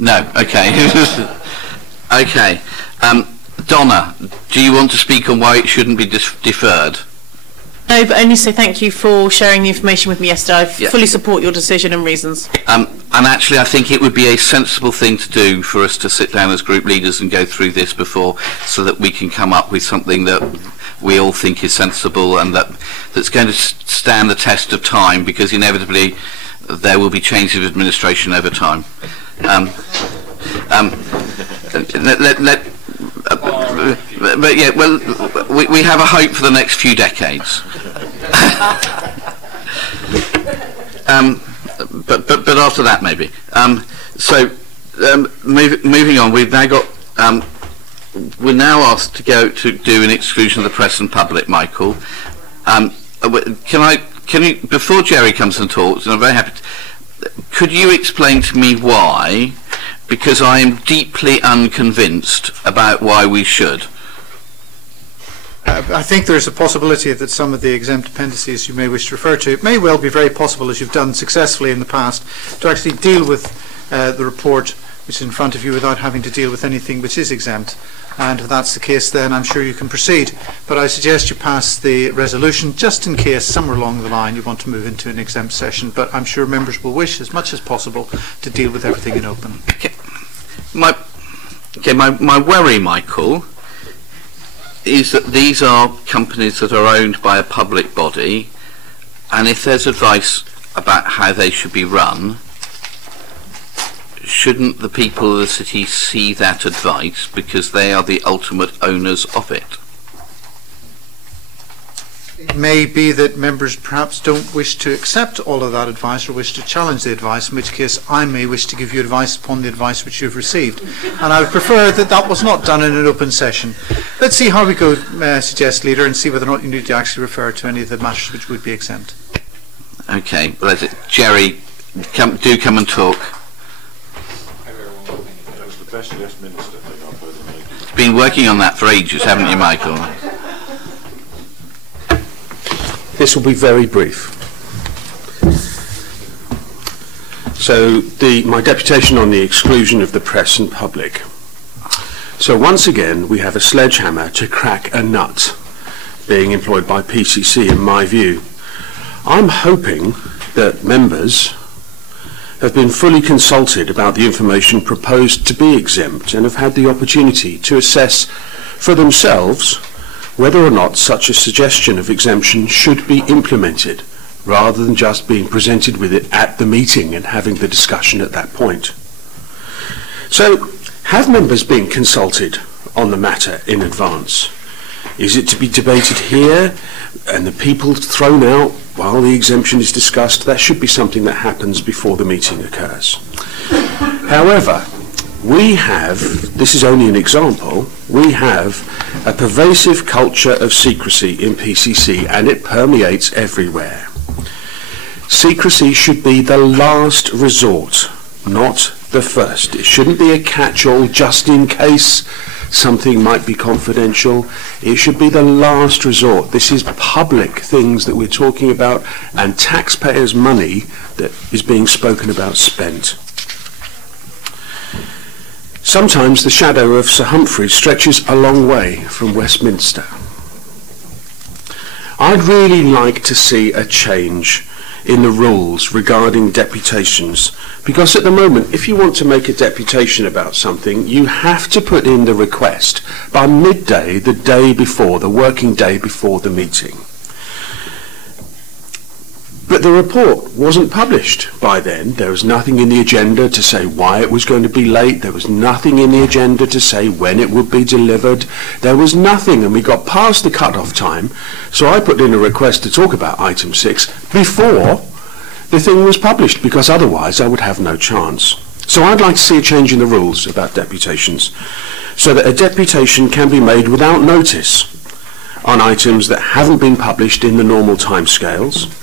No. Okay. Okay. Donna, do you want to speak on why it shouldn't be deferred? No, but only say thank you for sharing the information with me yesterday. I fully support your decision and reasons. And actually, I think it would be a sensible thing to do for us to sit down as group leaders and go through this before, so that we can come up with something that we all think is sensible and that's going to stand the test of time, because inevitably there will be changes of administration over time. But yeah, well, we have a hope for the next few decades. But after that, maybe. Moving on, we've now got. We're now asked to go to do an exclusion of the press and public. Michael, can you, before Jerry comes and talks, and I'm very happy. Could you explain to me why? Because I am deeply unconvinced about why we should. I think there's a possibility that some of the exempt appendices you may wish to refer to, it may well be very possible, as you've done successfully in the past, to actually deal with the report which is in front of you without having to deal with anything which is exempt. And if that's the case, then I'm sure you can proceed. But I suggest you pass the resolution, just in case somewhere along the line you want to move into an exempt session. But I'm sure members will wish, as much as possible, to deal with everything in open. Okay. My worry, Michael, is that these are companies that are owned by a public body, and if there's advice about how they should be run, shouldn't the people of the city see that advice, because they are the ultimate owners of it? It may be that members perhaps don't wish to accept all of that advice or wish to challenge the advice, in which case I may wish to give you advice upon the advice which you've received. And I would prefer that that was not done in an open session. Let's see how we go, may I suggest, Leader, and see whether or not you need to actually refer to any of the matters which would be exempt. Okay, well, Jerry, come and talk. You've been working on that for ages, haven't you, Michael? This will be very brief. So my deputation on the exclusion of the press and public. So once again we have a sledgehammer to crack a nut being employed by PCC, in my view. I'm hoping that members have been fully consulted about the information proposed to be exempt and have had the opportunity to assess for themselves whether or not such a suggestion of exemption should be implemented, rather than just being presented with it at the meeting and having the discussion at that point. So, have members been consulted on the matter in advance? Is it to be debated here and the people thrown out while the exemption is discussed? That should be something that happens before the meeting occurs. However, we have, this is only an example, we have a pervasive culture of secrecy in PCC, and it permeates everywhere. Secrecy should be the last resort, not the first. It shouldn't be a catch-all just in case something might be confidential. It should be the last resort. This is public things that we're talking about, and taxpayers' money that is being spoken about spent. Sometimes the shadow of Sir Humphrey stretches a long way from Westminster. I'd really like to see a change in the rules regarding deputations, because at the moment, if you want to make a deputation about something, you have to put in the request by midday, the day before, the working day before the meeting. But the report wasn't published by then. There was nothing in the agenda to say why it was going to be late. There was nothing in the agenda to say when it would be delivered. There was nothing, and we got past the cut-off time. So I put in a request to talk about item 6 before the thing was published, because otherwise I would have no chance. So I'd like to see a change in the rules about deputations, so that a deputation can be made without notice on items that haven't been published in the normal timescales,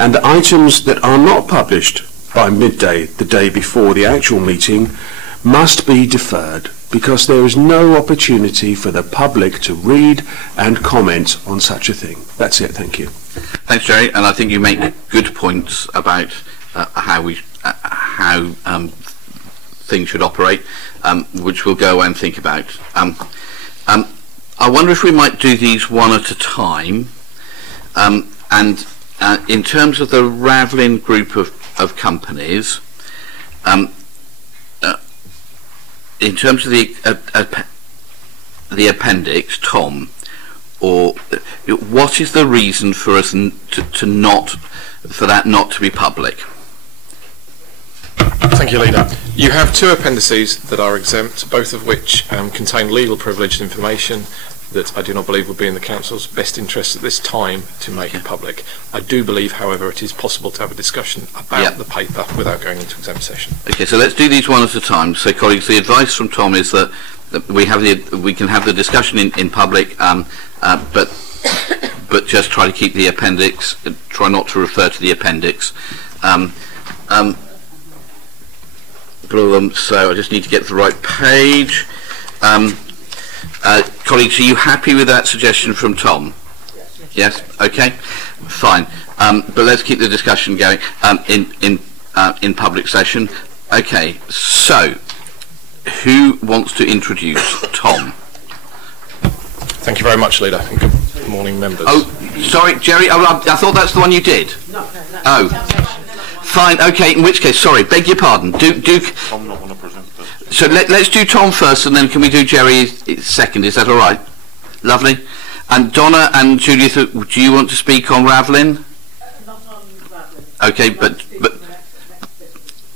and the items that are not published by midday the day before the actual meeting must be deferred, because there is no opportunity for the public to read and comment on such a thing. That's it. Thank you. Thanks, Jerry. And I think you make good points about how things should operate, which we'll go and think about. I wonder if we might do these one at a time. And in terms of the Ravlin group of companies, in terms of the appendix, Tom, or what is the reason for us for that not to be public? Thank you, Leader. You have two appendices that are exempt, both of which contain legal privileged information that I do not believe would be in the Council's best interest at this time to make public. I do believe, however, it is possible to have a discussion about the paper without going into exempt session. Okay, so let's do these one at a time. So, colleagues, the advice from Tom is that we can have the discussion in public, but just try to keep the appendix. Try not to refer to the appendix. So I just need to get the right page. Colleagues, are you happy with that suggestion from Tom? Yes. Okay. Fine. But let's keep the discussion going in public session. Okay. So, who wants to introduce Tom? Thank you very much, Leader. And good morning, members. Oh, sorry, Jerry. Oh, I thought that's the one you did. No. Oh. Fine. Okay. In which case, sorry. Beg your pardon. Duke. Tom not want to present this. So let's do Tom first, and then can we do Jerry second? Is that all right? Lovely. And Donna and Judith, do you want to speak on Ravlin? Not on Ravlin. Okay, but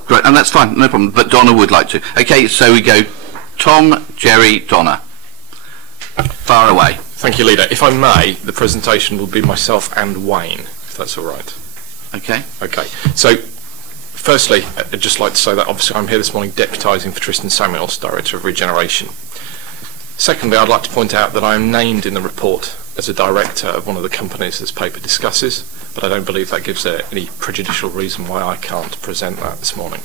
great, and that's fine, no problem. But Donna would like to. Okay, so we go Tom, Jerry, Donna. Far away. Thank you, Leader. If I may, the presentation will be myself and Wayne, if that's all right. Okay. Okay. So, firstly, I'd just like to say that obviously I'm here this morning deputising for Tristan Samuels, Director of Regeneration. Secondly, I'd like to point out that I am named in the report as a director of one of the companies this paper discusses, but I don't believe that gives any prejudicial reason why I can't present that this morning.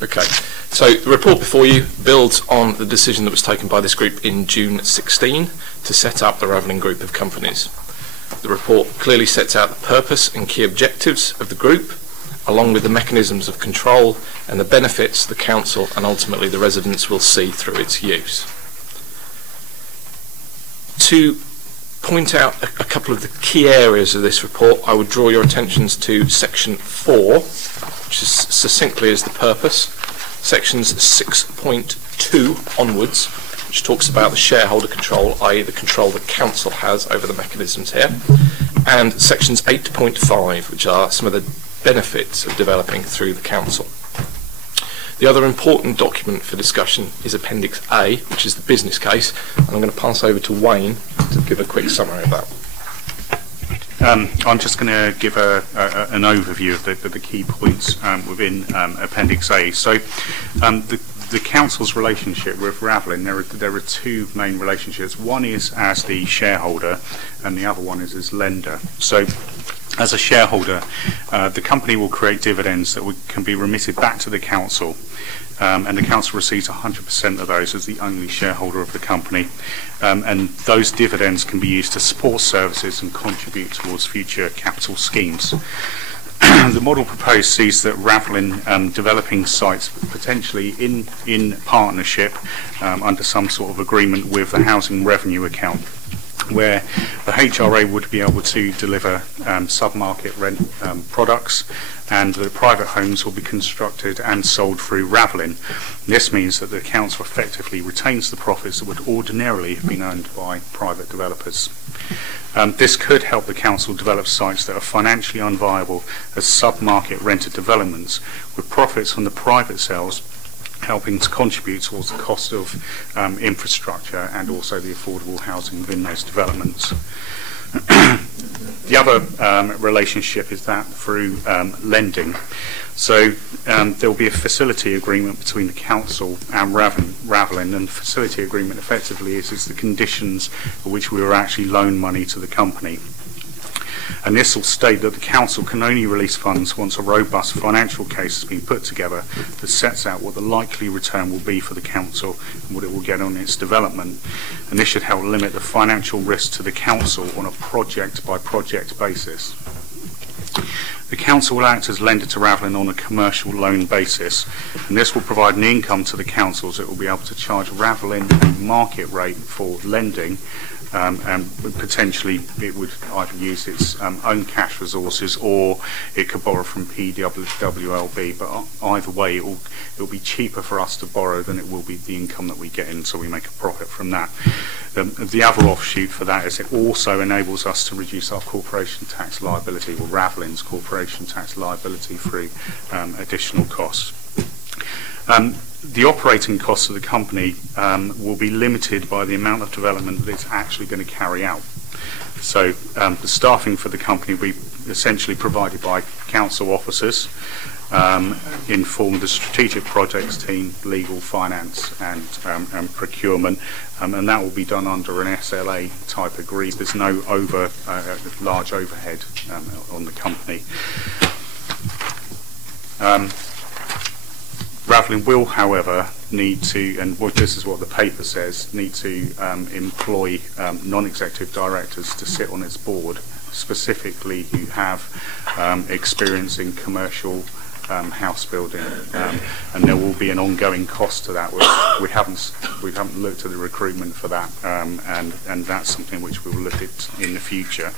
Okay, so the report before you builds on the decision that was taken by this group in June 16 to set up the Ravlin group of companies. The report clearly sets out the purpose and key objectives of the group, along with the mechanisms of control and the benefits the Council and ultimately the residents will see through its use. To point out a couple of the key areas of this report, I would draw your attentions to section 4, which is succinctly is the purpose, sections 6.2 onwards, which talks about the shareholder control, i.e. the control the Council has over the mechanisms here, and sections 8.5, which are some of the benefits of developing through the Council. The other important document for discussion is Appendix A, which is the business case, and I'm going to pass over to Wayne to give a quick summary of that. I'm just going to give an overview of the key points within Appendix A. So the Council's relationship with Ravlin, there are two main relationships. One is as the shareholder and the other one is as lender. So as a shareholder, the company will create dividends that can be remitted back to the Council, and the Council receives 100% of those as the only shareholder of the company, and those dividends can be used to support services and contribute towards future capital schemes. The model proposed sees that Ravlin developing sites potentially in partnership under some sort of agreement with the Housing Revenue Account. where the HRA would be able to deliver sub-market rent products, and the private homes will be constructed and sold through Ravelin. This means that the council effectively retains the profits that would ordinarily have been earned by private developers. This could help the council develop sites that are financially unviable as sub-market rented developments, with profits from the private sales helping to contribute towards the cost of infrastructure and also the affordable housing within those developments. The other relationship is that through lending. So there will be a facility agreement between the council and Ravelin, and the facility agreement effectively is the conditions for which we will actually loan money to the company. And this will state that the council can only release funds once a robust financial case has been put together that sets out what the likely return will be for the council and what it will get on its development. And this should help limit the financial risk to the council on a project-by-project basis. The council will act as lender to Ravelin on a commercial loan basis, and this will provide an income to the council, so it will be able to charge Ravelin a market rate for lending, and potentially it would either use its own cash resources or it could borrow from PWLB, but either way it will be cheaper for us to borrow than it will be the income that we get in, so we make a profit from that. The other offshoot for that is it also enables us to reduce our corporation tax liability, or Ravelin's corporation tax liability, through additional costs. The operating costs of the company will be limited by the amount of development that it's actually going to carry out. So the staffing for the company will be essentially provided by council officers in form of the strategic projects team, legal, finance and procurement, and that will be done under an SLA type agreement. There's no large overhead on the company. Ravelin will, however, need to, and this is what the paper says, need to employ non-executive directors to sit on its board, specifically who have experience in commercial house building, and there will be an ongoing cost to that. We haven't looked at the recruitment for that, and that's something which we will look at in the future.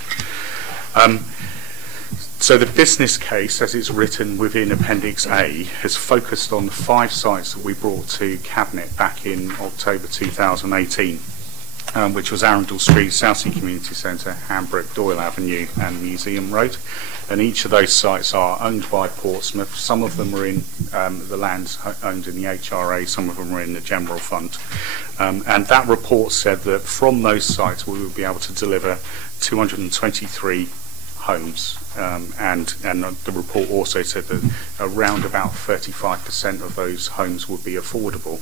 So the business case, as it's written within Appendix A, has focused on the 5 sites that we brought to Cabinet back in October 2018, which was Arundel Street, Southsea Community Centre, Hambrick, Doyle Avenue and Museum Road. And each of those sites are owned by Portsmouth. Some of them are in the lands owned in the HRA, some of them are in the General Fund. And that report said that from those sites we would be able to deliver 223 homes, and the report also said that around about 35% of those homes would be affordable.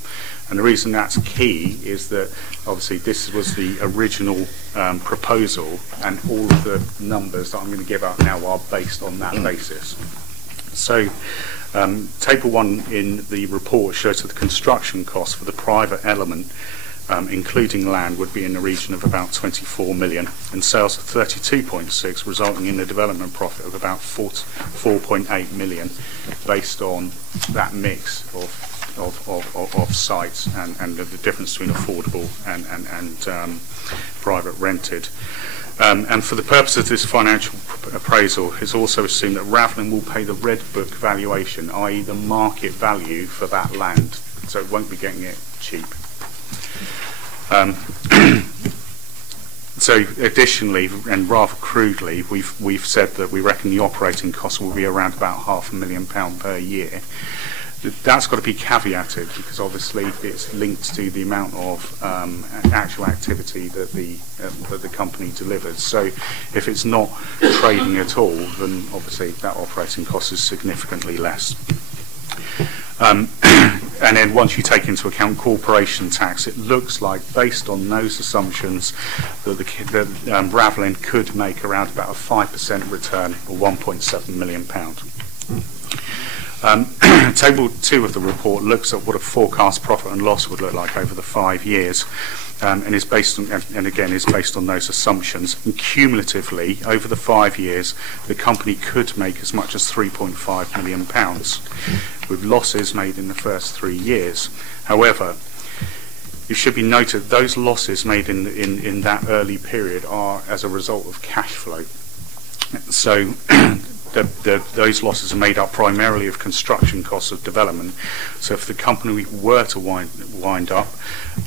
And the reason that's key is that obviously this was the original proposal, and all of the numbers that I'm going to give out now are based on that basis. So table 1 in the report shows that the construction cost for the private element, including land, would be in the region of about 24 million, and sales of 32.6, resulting in a development profit of about 4.8 million, based on that mix of sites and the difference between affordable and private rented. And for the purpose of this financial appraisal, it's also assumed that Ravelin will pay the red book valuation, i.e. the market value for that land, so it won't be getting it cheap. So additionally, and rather crudely, we've said that we reckon the operating costs will be around about £500,000 per year. That's got to be caveated, because obviously it's linked to the amount of actual activity that the company delivers. So if it's not trading at all, then obviously that operating cost is significantly less. And then once you take into account corporation tax, it looks like, based on those assumptions, that Ravelin could make around about a 5% return, or £1.7 million. Table 2 of the report looks at what a forecast profit and loss would look like over the 5 years, and is based on, and again is based on those assumptions. And cumulatively, over the 5 years, the company could make as much as £3.5 million, with losses made in the first 3 years. However, it should be noted those losses made in that early period are as a result of cash flow. So those losses are made up primarily of construction costs of development. So if the company were to wind up,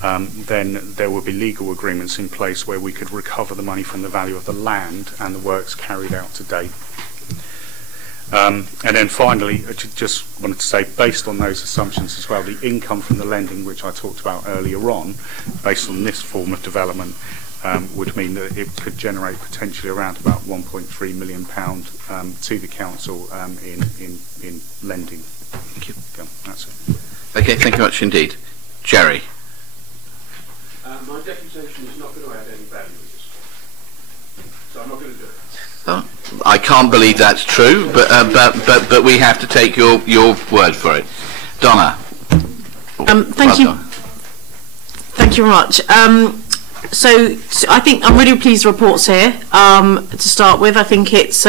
then there would be legal agreements in place where we could recover the money from the value of the land and the works carried out to date. And then finally, I just wanted to say, based on those assumptions as well, the income from the lending, which I talked about earlier on, based on this form of development, would mean that it could generate potentially around about £1.3 million to the council in lending. Thank you. That's it. Okay, thank you much indeed. Jerry. My deputation is not going to add any value to this, so I'm not going to do it. Oh, I can't believe that's true, but we have to take your word for it. Donna. Thank you. Thank you very much. So I think I'm really pleased with the reports here. To start with, I think it's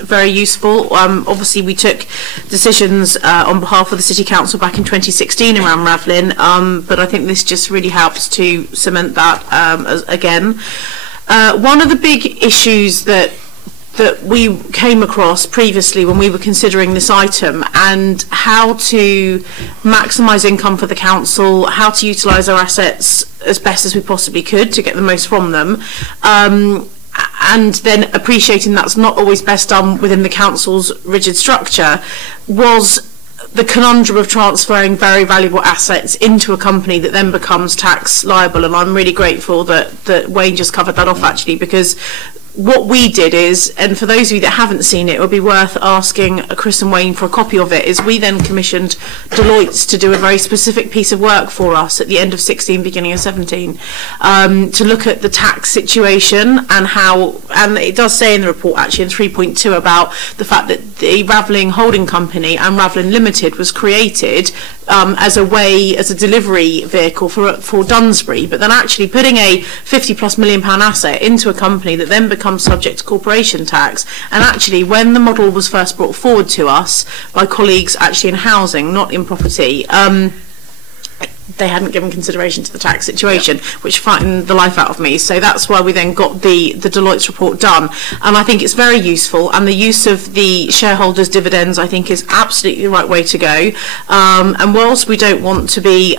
very useful. Obviously, we took decisions on behalf of the City Council back in 2016 around Ravlin, but I think this just really helps to cement that again. One of the big issues that we came across previously when we were considering this item and how to maximise income for the council, how to utilise our assets as best as we possibly could to get the most from them, and then appreciating that's not always best done within the council's rigid structure, was the conundrum of transferring very valuable assets into a company that then becomes tax liable. And I'm really grateful that Wayne just covered that off, actually, because what we did is, and for those of you that haven't seen it, it would be worth asking Chris and Wayne for a copy of it, is we then commissioned Deloitte to do a very specific piece of work for us at the end of 16, beginning of 17, to look at the tax situation and how, and it does say in the report actually in 3.2 about the fact that the Ravlin Holding Company and Ravlin Limited was created as a delivery vehicle for Dunsbury, but then actually putting a £50+ million asset into a company that then becomes subject to corporation tax. And actually, when the model was first brought forward to us by colleagues actually in housing, not in property, they hadn't given consideration to the tax situation, which frightened the life out of me. So that's why we then got the Deloitte's report done. And I think it's very useful, and the use of the shareholders' dividends I think is absolutely the right way to go. And whilst we don't want to be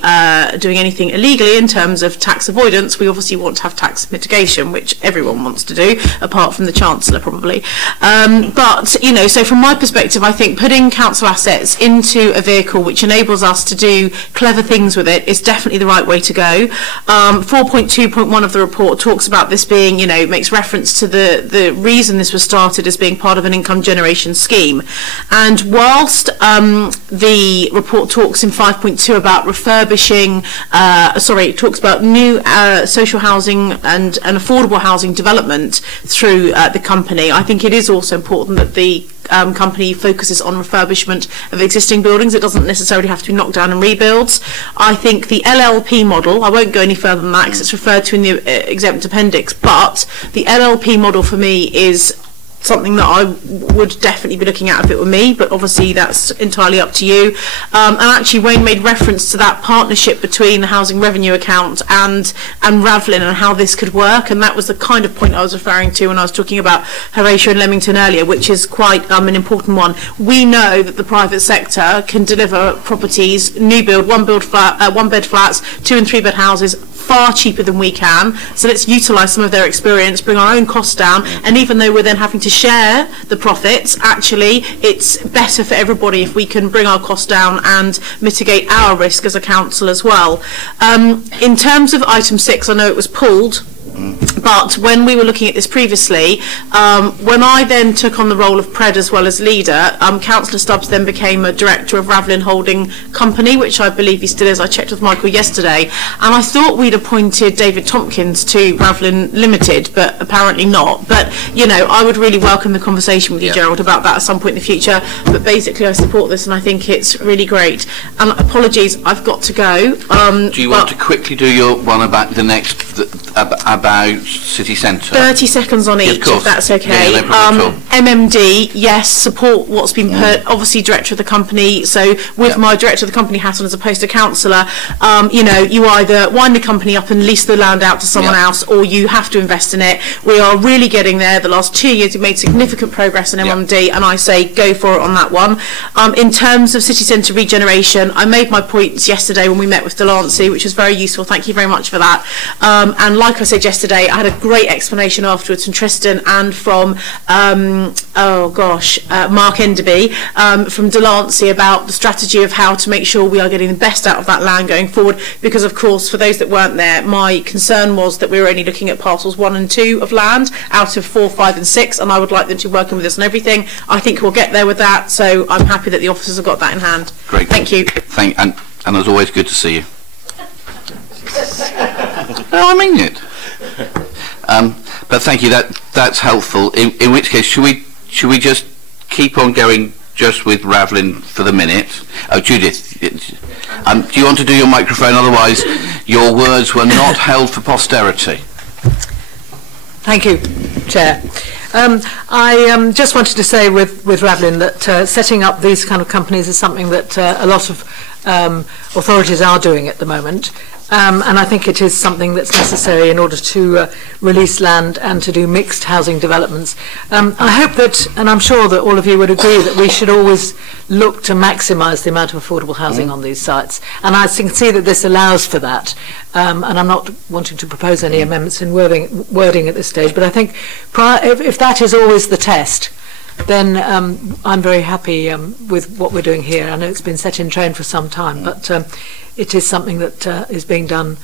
doing anything illegally in terms of tax avoidance, we obviously want to have tax mitigation, which everyone wants to do, apart from the Chancellor probably. But, you know, so from my perspective, I think putting council assets into a vehicle which enables us to do clever things with it is definitely the right way to go. 4.2.1 of the report talks about this being, you know, makes reference to the reason this was started as being part of an income generation scheme. And whilst the report talks in 5.2 about refurbishing, it talks about new social housing and affordable housing development through the company, I think it is also important that the company focuses on refurbishment of existing buildings. It doesn't necessarily have to be knocked down and rebuilds. I think the LLP model, I won't go any further than that because it's referred to in the exempt appendix, but the LLP model for me is something that I would definitely be looking at if it were me, but obviously that's entirely up to you. And actually Wayne made reference to that partnership between the Housing Revenue Account and Ravlin and how this could work, and that was the kind of point I was referring to when I was talking about Horatio and Leamington earlier, which is quite an important one. We know that the private sector can deliver properties, new build, one bed flats, 2- and 3-bed houses, far cheaper than we can. So let's utilise some of their experience, bring our own costs down, and even though we're then having to share the profits, actually it's better for everybody if we can bring our costs down and mitigate our risk as a council as well. In terms of item 6, I know it was pulled, but when we were looking at this previously, when I then took on the role of Pred as well as leader, Councillor Stubbs then became a director of Ravlin Holding Company, which I believe he still is. I checked with Michael yesterday, and I thought we'd appointed David Tompkins to Ravlin Limited, but apparently not. But, you know, I would really welcome the conversation with you, Gerald, about that at some point in the future. But basically, I support this, and I think it's really great. And apologies, I've got to go. Do you want to quickly do your one about the next about city centre. 30 seconds on each, if that's okay. Yeah, no problem at all. MMD, yes, support what's been put. Obviously, director of the company. So, with my director of the company hat on as opposed to councillor, you know, you either wind the company up and lease the land out to someone else, or you have to invest in it. We are really getting there. The last 2 years, we've made significant progress in MMD, and I say go for it on that one. In terms of city centre regeneration, I made my points yesterday when we met with Delancey, which was very useful. Thank you very much for that. And like I said yesterday, I had a great explanation afterwards from Tristan and from Mark Enderby from Delancey about the strategy of how to make sure we are getting the best out of that land going forward, because of course for those that weren't there, my concern was that we were only looking at parcels 1 and 2 of land out of 4, 5 and 6, and I would like them to be working with us on everything. I think we'll get there with that, so I'm happy that the officers have got that in hand. Great. Thank you. And as always, good to see you. No, I mean it. But thank you. That's helpful. In which case, should we just keep on going just with Ravlin for the minute? Oh, Judith, do you want to do your microphone? Otherwise, your words were not held for posterity. Thank you, Chair. I just wanted to say with Ravlin that setting up these kind of companies is something that a lot of authorities are doing at the moment. And I think it is something that's necessary in order to release land and to do mixed housing developments. I hope that, and I'm sure that all of you would agree, that we should always look to maximise the amount of affordable housing on these sites. And I can see that this allows for that. And I'm not wanting to propose any amendments in wording at this stage, but I think if that is always the test, then I'm very happy with what we're doing here. I know it's been set in train for some time, but it is something that is being done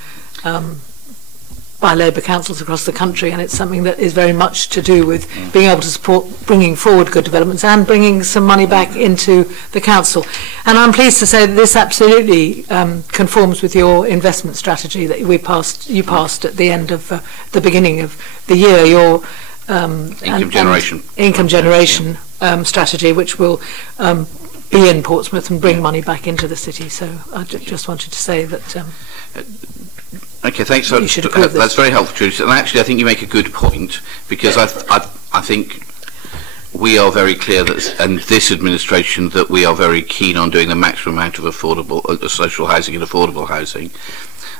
by Labour councils across the country, and it's something that is very much to do with being able to support bringing forward good developments and bringing some money back into the council. And I'm pleased to say that this absolutely conforms with your investment strategy that you passed at the end of the beginning of the year. Your income generation strategy, which will be in Portsmouth and bring money back into the city. So I just wanted to say that okay, thanks. So that's very helpful, Judith. And actually, I think you make a good point, because I think we are very clear that, and this administration, that we are very keen on doing the maximum amount of affordable social housing and affordable housing.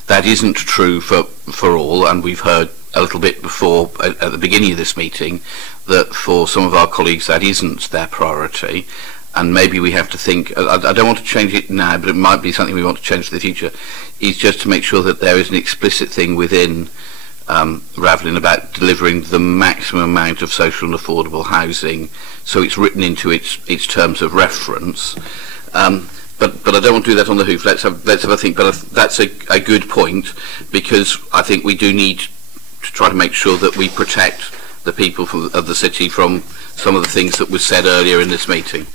That isn't true for all, and we've heard a little bit before at the beginning of this meeting that for some of our colleagues that isn't their priority, and maybe we have to think, I don't want to change it now, but it might be something we want to change for the future, is just to make sure that there is an explicit thing within Ravlin about delivering the maximum amount of social and affordable housing, so it's written into its terms of reference. But I don't want to do that on the hoof. Let's have a think. But that's a good point, because I think we do need to try to make sure that we protect the people of the city from some of the things that was said earlier in this meeting.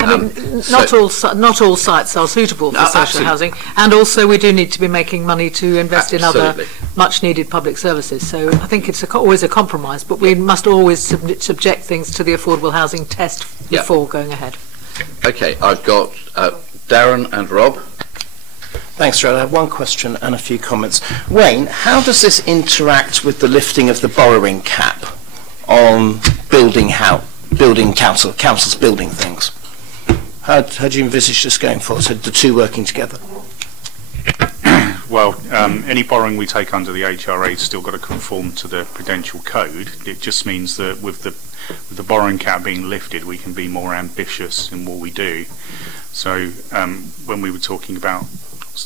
I mean, not all sites are suitable for social housing, and also we do need to be making money to invest in other much-needed public services. So I think it's always a compromise, but we must always subject things to the affordable housing test before going ahead. Okay, I've got Darren and Rob. Thanks, Joe. I have one question and a few comments. Wayne, how does this interact with the lifting of the borrowing cap on councils building things? How do you envisage this going forward, so the two working together? Well, any borrowing we take under the HRA has still got to conform to the Prudential Code. It just means that with the borrowing cap being lifted, we can be more ambitious in what we do. So when we were talking about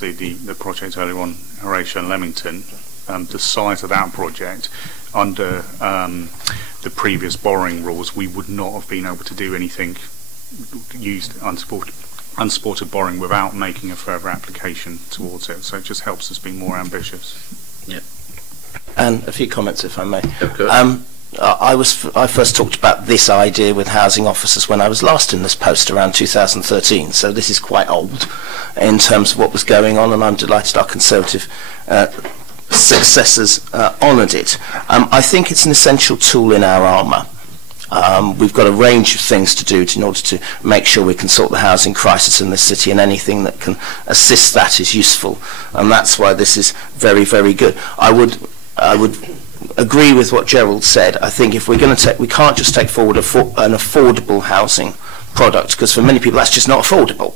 the project earlier on, Horatio and Leamington, the size of that project, under the previous borrowing rules, we would not have been able to do anything, used unsupported borrowing without making a further application towards it. So it just helps us be more ambitious. Yeah. And a few comments, if I may. I first talked about this idea with housing officers when I was last in this post around 2013, so this is quite old in terms of what was going on, and I'm delighted our Conservative successors honoured it. I think it's an essential tool in our armour. We've got a range of things to do in order to make sure we can sort the housing crisis in this city, and anything that can assist that is useful, and that's why this is very, very good. I would I would agree with what Gerald said. I think if we're going to take, we can't just take forward an affordable housing product, because for many people that's just not affordable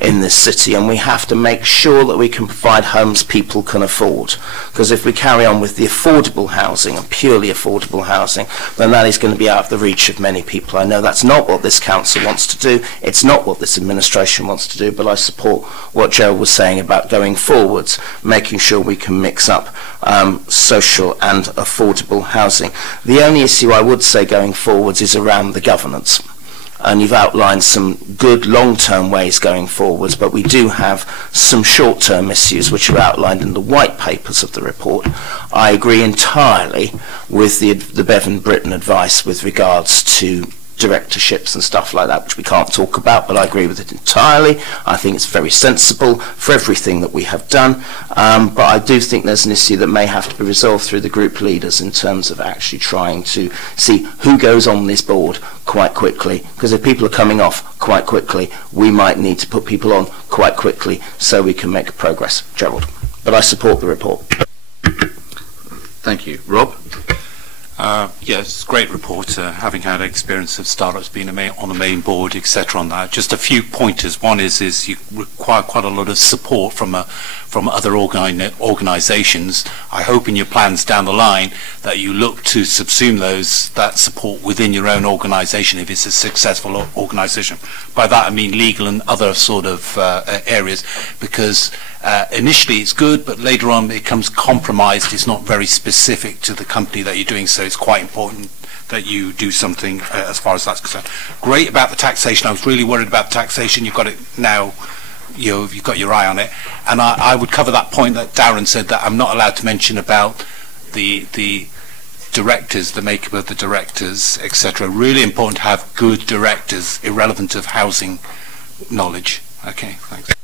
in this city, and we have to make sure that we can provide homes people can afford. Because if we carry on with the affordable housing and purely affordable housing, then that is going to be out of the reach of many people. I know that's not what this council wants to do, it's not what this administration wants to do, but I support what Gerald was saying about going forwards, making sure we can mix up social and affordable housing. The only issue I would say going forwards is around the governance. And you've outlined some good long-term ways going forwards, but we do have some short-term issues which are outlined in the white papers of the report. I agree entirely with the Bevan Britton advice with regards to directorships and stuff like that, which we can't talk about, but I agree with it entirely. I think it's very sensible for everything that we have done, but I do think there's an issue that may have to be resolved through the group leaders in terms of actually trying to see who goes on this board quite quickly, because if people are coming off quite quickly, we might need to put people on quite quickly so we can make progress. Gerald. But I support the report. Thank you. Rob? Yes, it's a great report, having had experience of startups being on a main board, etc. on that. Just a few pointers. One is you require quite a lot of support from other organisations. I hope in your plans down the line that you look to subsume that support within your own organisation if it's a successful organisation. By that I mean legal and other sort of areas, because initially it's good, but later on it becomes compromised. It's not very specific to the company that you're doing, so it's quite important that you do something as far as that's concerned. Great about the taxation. I was really worried about the taxation. You've got it now. You've got your eye on it. And I would cover that point that Darren said that I'm not allowed to mention about the directors, the makeup of the directors, etc. Really important to have good directors, irrelevant of housing knowledge. Okay, thanks.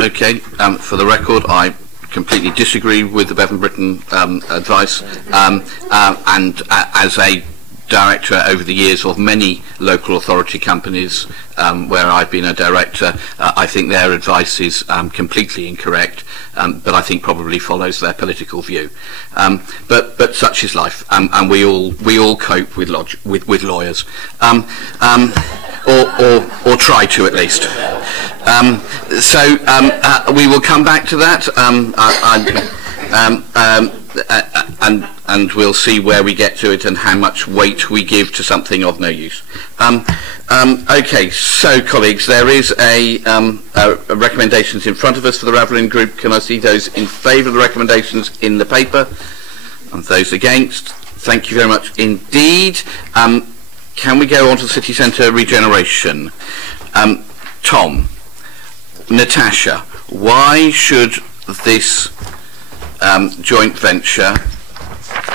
Okay, for the record, I completely disagree with the Bevan Britton advice, and as a director over the years of many local authority companies where I've been a director, I think their advice is completely incorrect, but I think probably follows their political view. But such is life, and we all cope with lawyers, or try to at least. We will come back to that, and we'll see where we get to it and how much weight we give to something of no use. Okay, so colleagues, there is a recommendations in front of us for the Ravelin Group. Can I see those in favour of the recommendations in the paper and those against? Thank you very much indeed. Can we go on to the city centre regeneration? Tom, Natasha, why should this joint venture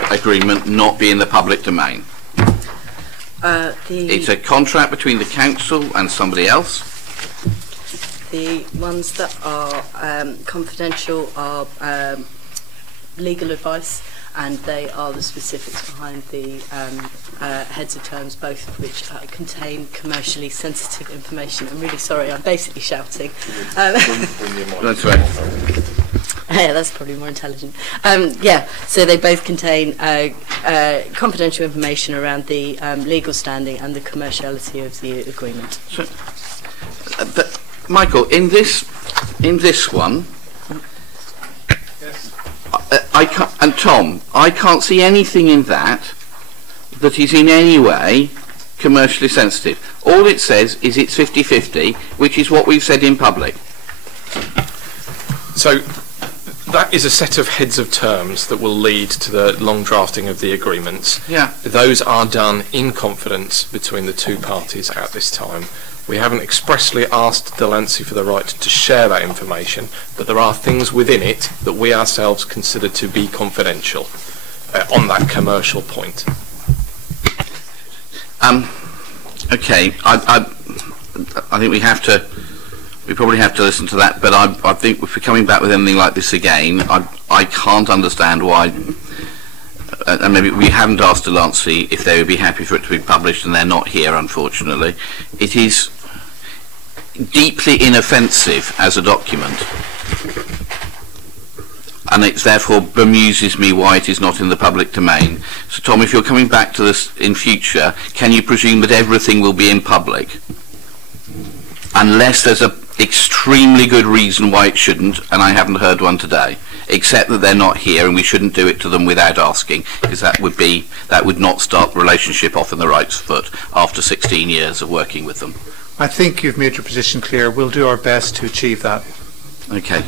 agreement not be in the public domain? It's a contract between the council and somebody else. The ones that are confidential are legal advice, and they are the specifics behind the heads of terms, both of which contain commercially sensitive information. I'm really sorry, I'm basically shouting. That's right. Yeah, that's probably more intelligent. Yeah, so they both contain confidential information around the legal standing and the commerciality of the agreement. So, but Michael, in this one, I can't, and Tom, I can't see anything in that is in any way commercially sensitive. All it says is it's 50-50, which is what we've said in public. So that is a set of heads of terms that will lead to the long drafting of the agreements. Yeah. Those are done in confidence between the two parties at this time. We haven't expressly asked Delancey for the right to share that information, but there are things within it that we ourselves consider to be confidential on that commercial point. Okay, I think we probably have to listen to that, but I think if we're coming back with anything like this again, I can't understand why, and maybe we haven't asked Delancey if they would be happy for it to be published, and they're not here, unfortunately. It is deeply inoffensive as a document. and it therefore bemuses me why it is not in the public domain. So Tom, if you're coming back to this in future, can you presume that everything will be in public? Unless there's an extremely good reason why it shouldn't, and I haven't heard one today, except that they're not here and we shouldn't do it to them without asking, because that would not start the relationship off in the right foot after 16 years of working with them. I think you've made your position clear. We'll do our best to achieve that. Okay,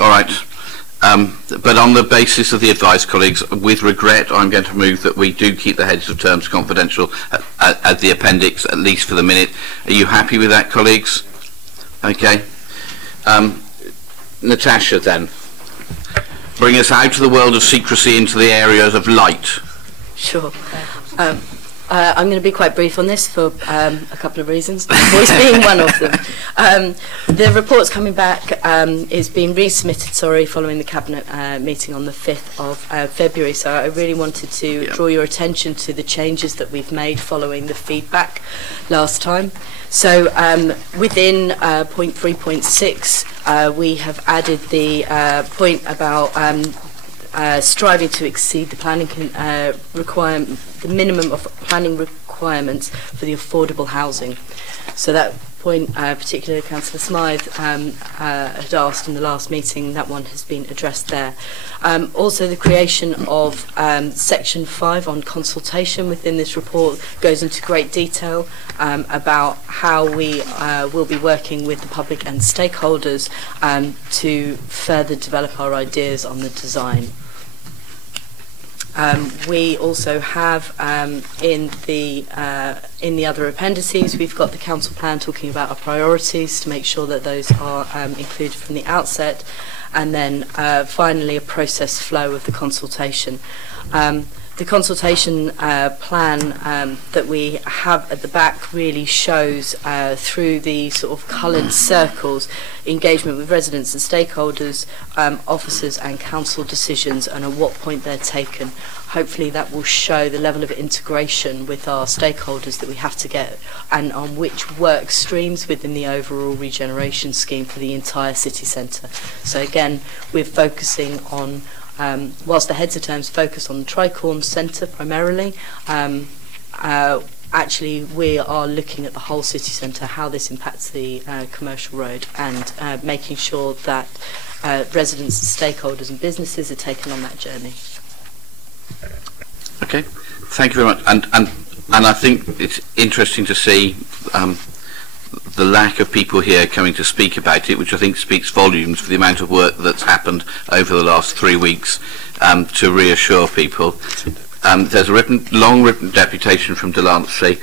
all right. But on the basis of the advice, colleagues, with regret, I'm going to move that we do keep the heads of terms confidential at the appendix, at least for the minute. Are you happy with that, colleagues? Okay. Natasha, then. Bring us out of the world of secrecy into the areas of light. Sure. I'm going to be quite brief on this for a couple of reasons, voice being one of them. The report's coming back, is being resubmitted, following the Cabinet meeting on the 5th of February, so I really wanted to draw your attention to the changes that we've made following the feedback last time. So within point 3.6, we have added the point about striving to exceed the planning the minimum of planning requirements for the affordable housing. So that point, particularly Councillor Smythe had asked in the last meeting, that one has been addressed there. Also, the creation of Section 5 on consultation within this report goes into great detail about how we will be working with the public and stakeholders to further develop our ideas on the design. We also have in the other appendices, we've got the council plan talking about our priorities to make sure that those are included from the outset, and then finally a process flow of the consultation. The consultation plan that we have at the back really shows through the sort of coloured circles engagement with residents and stakeholders, officers and council decisions, and at what point they're taken. Hopefully that will show the level of integration with our stakeholders that we have to get, and on which work streams within the overall regeneration scheme for the entire city centre. So again, we're focusing on whilst the heads of terms focus on the Tricorn Centre primarily, actually we are looking at the whole city centre, how this impacts the commercial road, and making sure that residents, stakeholders and businesses are taken on that journey. Okay, thank you very much. And I think it's interesting to see the lack of people here coming to speak about it, which I think speaks volumes for the amount of work that's happened over the last 3 weeks to reassure people. There's a long written deputation from Delancey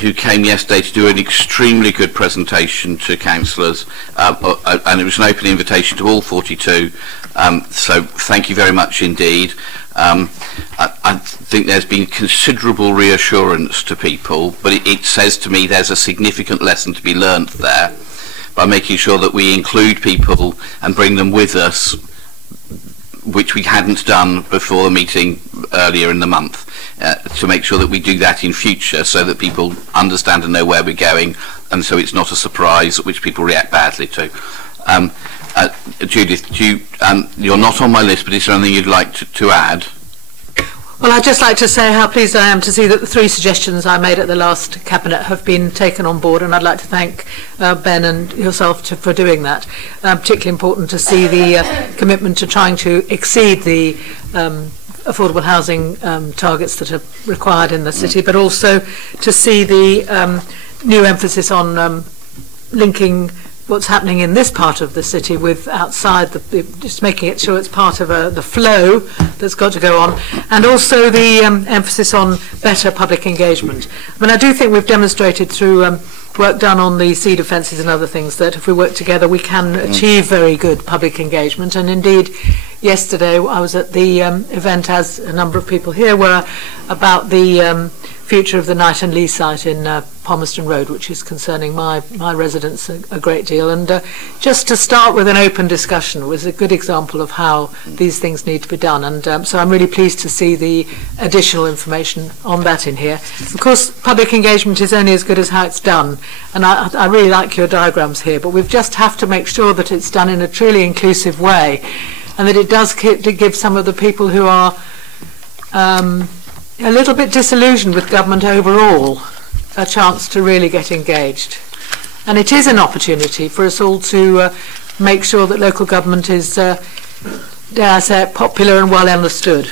who came yesterday to do an extremely good presentation to councillors, and it was an open invitation to all 42, so thank you very much indeed. I think there's been considerable reassurance to people, but it says to me there's a significant lesson to be learnt there by making sure that we include people and bring them with us, which we hadn't done before the meeting earlier in the month, to make sure that we do that in future so that people understand and know where we're going, and so it's not a surprise which people react badly to. Judith, you're not on my list, but is there anything you'd like to add? Well, I'd just like to say how pleased I am to see that the 3 suggestions I made at the last Cabinet have been taken on board, and I'd like to thank Ben and yourself for doing that. Particularly important to see the commitment to trying to exceed the affordable housing targets that are required in the city, but also to see the new emphasis on linking what's happening in this part of the city with outside, just making it sure it's part of the flow that's got to go on, and also the emphasis on better public engagement. I mean, I do think we've demonstrated through work done on the cedar fences and other things that if we work together we can achieve very good public engagement, and indeed yesterday I was at the event, as a number of people here were, about the future of the Knight and Lee site in Palmerston Road, which is concerning my residents a great deal, and just to start with an open discussion was a good example of how these things need to be done, and so I'm really pleased to see the additional information on that in here. Of course, public engagement is only as good as how it's done, and I really like your diagrams here, but we just have to make sure that it's done in a truly inclusive way. and that it does give some of the people who are a little bit disillusioned with government overall a chance to really get engaged. And it is an opportunity for us all to make sure that local government is, dare I say it, popular and well understood.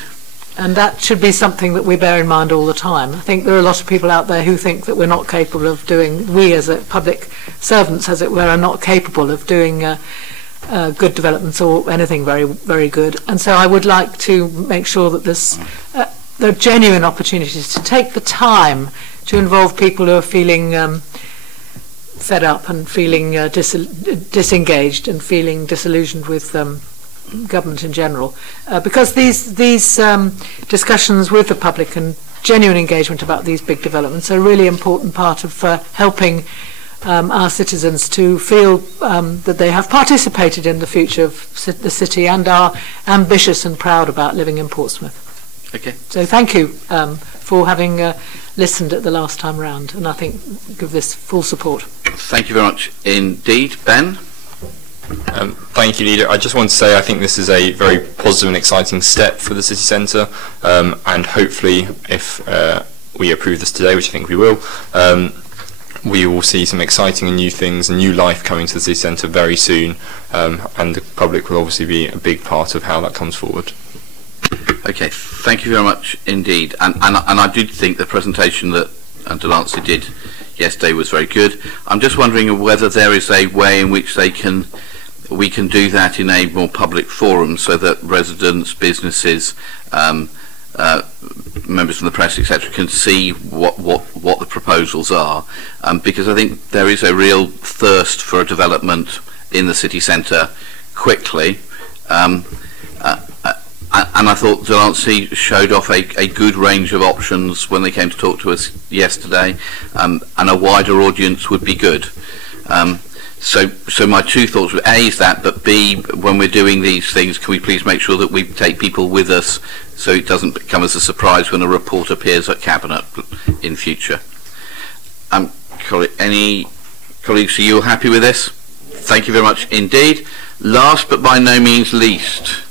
And that should be something that we bear in mind all the time. I think there are a lot of people out there who think that we're not capable of doing, we as a public servants, as it were, are not capable of doing good developments or anything very, very good. And so I would like to make sure that there are genuine opportunities to take the time to involve people who are feeling fed up and feeling disengaged and feeling disillusioned with government in general, because these discussions with the public and genuine engagement about these big developments are a really important part of helping our citizens to feel that they have participated in the future of the city and are ambitious and proud about living in Portsmouth. Okay. So thank you for having listened at the last time round, and I think give this full support. Thank you very much indeed. Ben? Thank you, Leader. I just want to say I think this is a very positive and exciting step for the city centre, and hopefully if we approve this today, which I think we will see some exciting and new things and new life coming to the city centre very soon, and the public will obviously be a big part of how that comes forward. Okay, thank you very much indeed. And I did think the presentation that Delancey did yesterday was very good. I'm just wondering whether there is a way in which we can do that in a more public forum, so that residents, businesses, members from the press, etc., can see what the proposals are, because I think there is a real thirst for a development in the city centre quickly. And I thought Delancey showed off a good range of options when they came to talk to us yesterday, and a wider audience would be good. So my two thoughts were, A, is that, but B, when we're doing these things, can we please make sure that we take people with us so it doesn't come as a surprise when a report appears at Cabinet in future. Any colleagues, are you happy with this? Thank you very much indeed. Last but by no means least,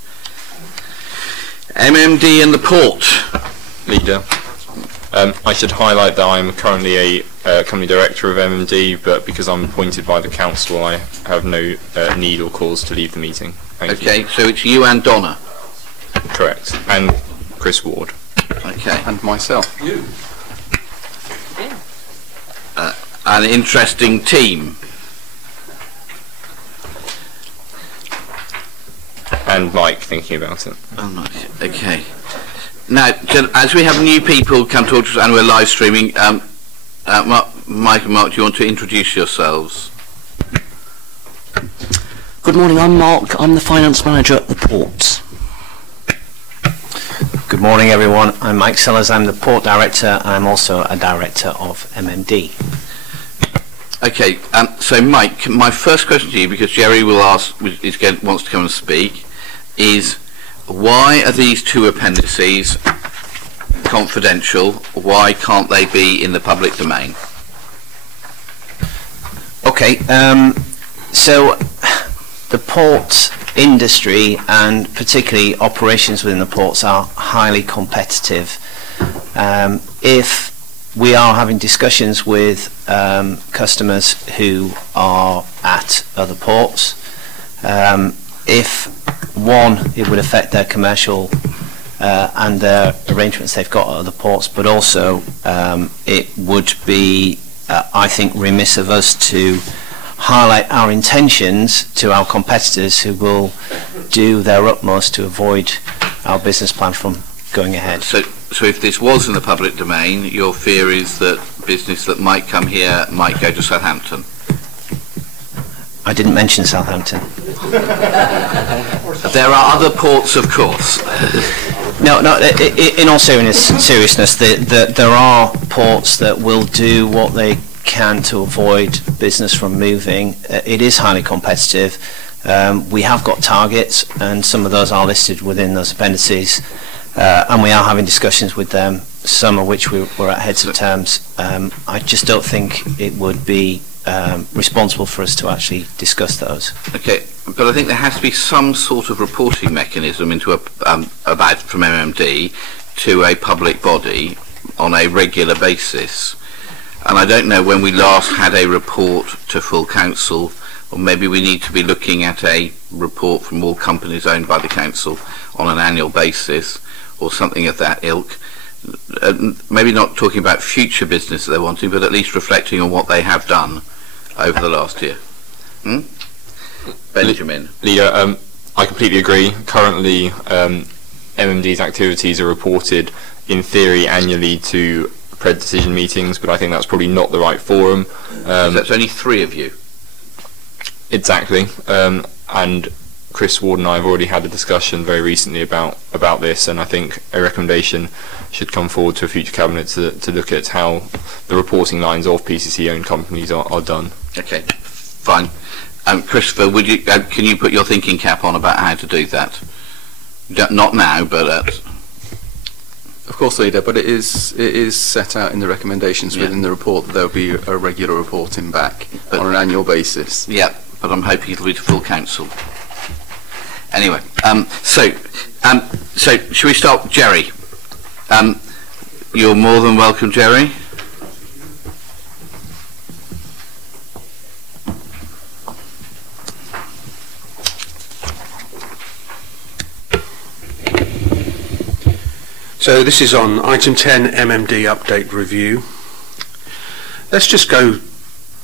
MMD and the port. Leader, I should highlight that I'm currently a company director of MMD, but because I'm appointed by the council, I have no need or cause to leave the meeting. Thank you. Okay, so it's you and Donna? Correct, and Chris Ward. Okay. And myself. You. An interesting team. And Mike thinking about it. Oh, nice. Okay. Now, as we have new people come talk to us and we're live streaming, Mike and Mark, do you want to introduce yourselves? Good morning, I'm Mark. I'm the finance manager at the port. Good morning, everyone. I'm Mike Sellers. I'm the port director, and I'm also a director of MMD. Okay, so Mike, my first question to you, because Jerry will ask, wants to come and speak, is why are these two appendices confidential? Why can't they be in the public domain? Okay, so the port industry and particularly operations within the ports are highly competitive. If we are having discussions with customers who are at other ports, if one, it would affect their commercial and their arrangements they've got at other ports, but also it would be, I think, remiss of us to highlight our intentions to our competitors who will do their utmost to avoid our business plan from going ahead. So if this was in the public domain, your fear is that business that might come here might go to Southampton? I didn't mention Southampton. There are other ports, of course. No, in all seriousness, there are ports that will do what they can to avoid business from moving. It is highly competitive. We have got targets, and some of those are listed within those appendices, and we are having discussions with them, some of which we're at heads of terms. I just don't think it would be responsible for us to actually discuss those. Okay, but I think there has to be some sort of reporting mechanism into about from MMD to a public body on a regular basis. And I don't know when we last had a report to full council, or maybe we need to be looking at a report from all companies owned by the council on an annual basis, or something of that ilk. Maybe not talking about future business that they're wanting, but at least reflecting on what they have done over the last year. Benjamin. Leader, I completely agree. Currently, MMD's activities are reported in theory annually to PRED decision meetings, but I think that's probably not the right forum. That's only 3 of you. Exactly. And Chris Ward and I have already had a discussion very recently about this, and I think a recommendation should come forward to a future cabinet to look at how the reporting lines of PCC-owned companies are done. Okay, fine. Christopher, would you can you put your thinking cap on about how to do that? Not now, but of course, Leader, but it is set out in the recommendations within the report that there will be a regular reporting back on an annual basis. Yeah, but I'm hoping it'll be to full council. Anyway, so should we start, Jerry? You're more than welcome, Jerry. So this is on item 10, MMD update review. Let's just go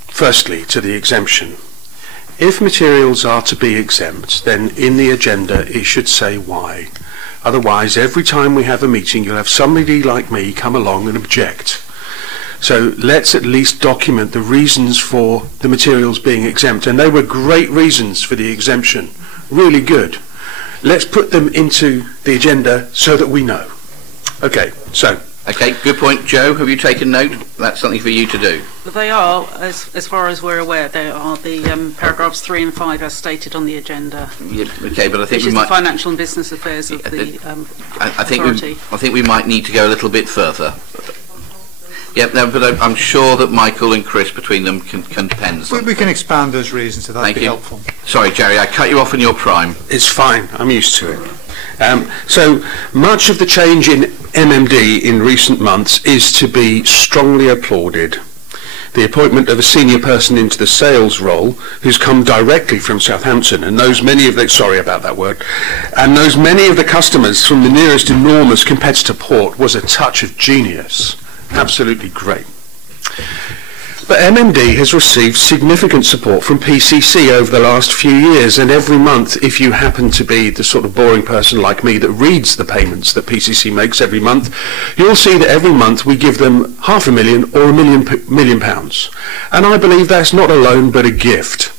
firstly to the exemption. If materials are to be exempt, then in the agenda it should say why. Otherwise, every time we have a meeting, you'll have somebody like me come along and object. So let's at least document the reasons for the materials being exempt. And they were great reasons for the exemption. Really good. Let's put them into the agenda so that we know. Okay, so. Okay, good point. Joe, have you taken note? That's something for you to do. They are, as far as we're aware, they are the paragraphs 3 and 5 as stated on the agenda. Yeah, okay, but I think which we is might. The financial and business affairs of the authority. I think we might need to go a little bit further. Yep, no, but I'm sure that Michael and Chris between them can pen something. We can expand those reasons, so that'd be helpful. Sorry, Jerry, I cut you off in your prime. It's fine. I'm used to it. So much of the change in MMD in recent months is to be strongly applauded. The appointment of a senior person into the sales role who's come directly from Southampton and knows many of the, sorry about that word, and knows many of the customers from the nearest enormous competitor port was a touch of genius. Absolutely great. But MMD has received significant support from PCC over the last few years, and every month, if you happen to be the sort of boring person like me that reads the payments that PCC makes every month, you'll see that every month we give them £500,000 or £1 million. And I believe that's not a loan but a gift.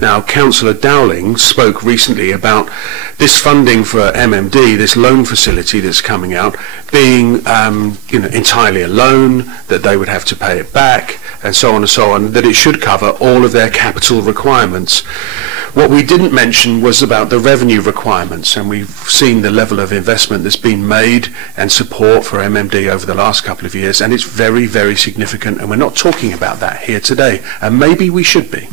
Now, Councillor Dowling spoke recently about this funding for MMD, this loan facility that's coming out, being entirely a loan, that they would have to pay it back, and so on, that it should cover all of their capital requirements. What we didn't mention was about the revenue requirements, and we've seen the level of investment that's been made and support for MMD over the last couple of years, and it's very, very significant, and we're not talking about that here today, and maybe we should be.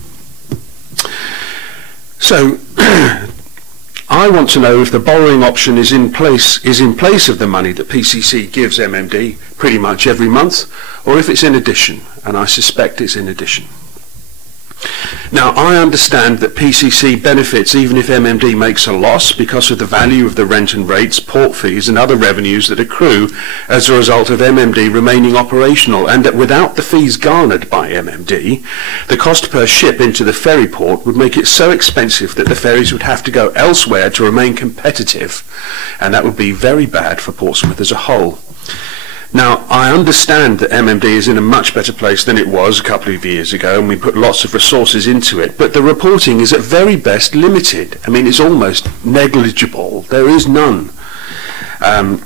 So, I want to know if the borrowing option is in place of the money that PCC gives MMD pretty much every month, or if it's in addition, and I suspect it's in addition. Now, I understand that PCC benefits even if MMD makes a loss because of the value of the rent and rates, port fees and other revenues that accrue as a result of MMD remaining operational, and that without the fees garnered by MMD, the cost per ship into the ferry port would make it so expensive that the ferries would have to go elsewhere to remain competitive, and that would be very bad for Portsmouth as a whole. Now, I understand that MMD is in a much better place than it was a couple of years ago, and we put lots of resources into it, but the reporting is at very best limited. I mean, it's almost negligible. There is none. And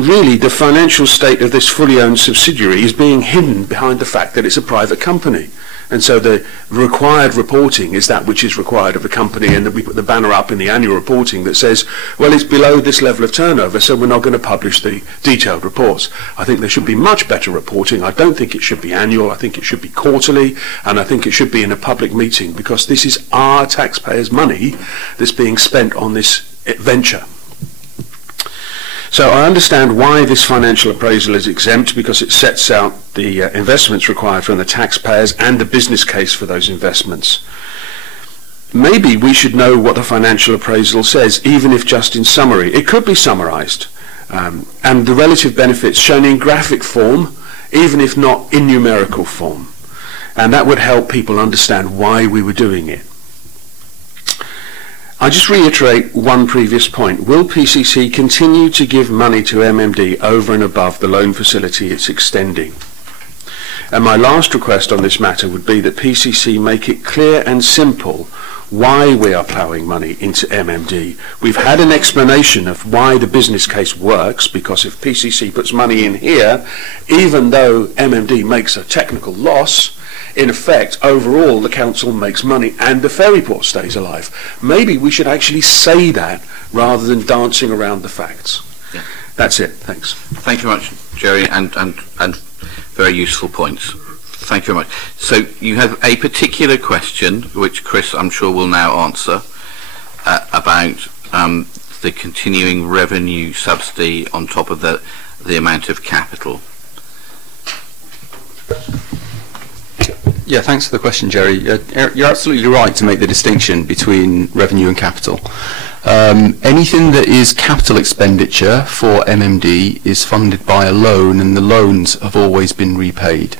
really the financial state of this fully owned subsidiary is being hidden behind the fact that it's a private company. And so the required reporting is that which is required of a company, and that we put the banner up in the annual reporting that says, well, it's below this level of turnover, so we're not going to publish the detailed reports. I think there should be much better reporting. I don't think it should be annual. I think it should be quarterly, and I think it should be in a public meeting, because this is our taxpayers' money that's being spent on this venture. So I understand why this financial appraisal is exempt, because it sets out the investments required from the taxpayers and the business case for those investments. Maybe we should know what the financial appraisal says, even if just in summary. It could be summarised, and the relative benefits shown in graphic form, even if not in numerical form. And that would help people understand why we were doing it. I just reiterate one previous point. Will PCC continue to give money to MMD over and above the loan facility it's extending? And my last request on this matter would be that PCC make it clear and simple why we are ploughing money into MMD. We've had an explanation of why the business case works, because if PCC puts money in here, even though MMD makes a technical loss, in effect, overall, the council makes money and the ferry port stays alive. Maybe we should actually say that rather than dancing around the facts. Yeah. That's it. Thanks. Thank you very much, Jerry, and very useful points. Thank you very much. So you have a particular question, which Chris, I'm sure, will now answer, about the continuing revenue subsidy on top of the amount of capital. Yeah, thanks for the question, Jerry. You're absolutely right to make the distinction between revenue and capital. Anything that is capital expenditure for MMD is funded by a loan, and the loans have always been repaid.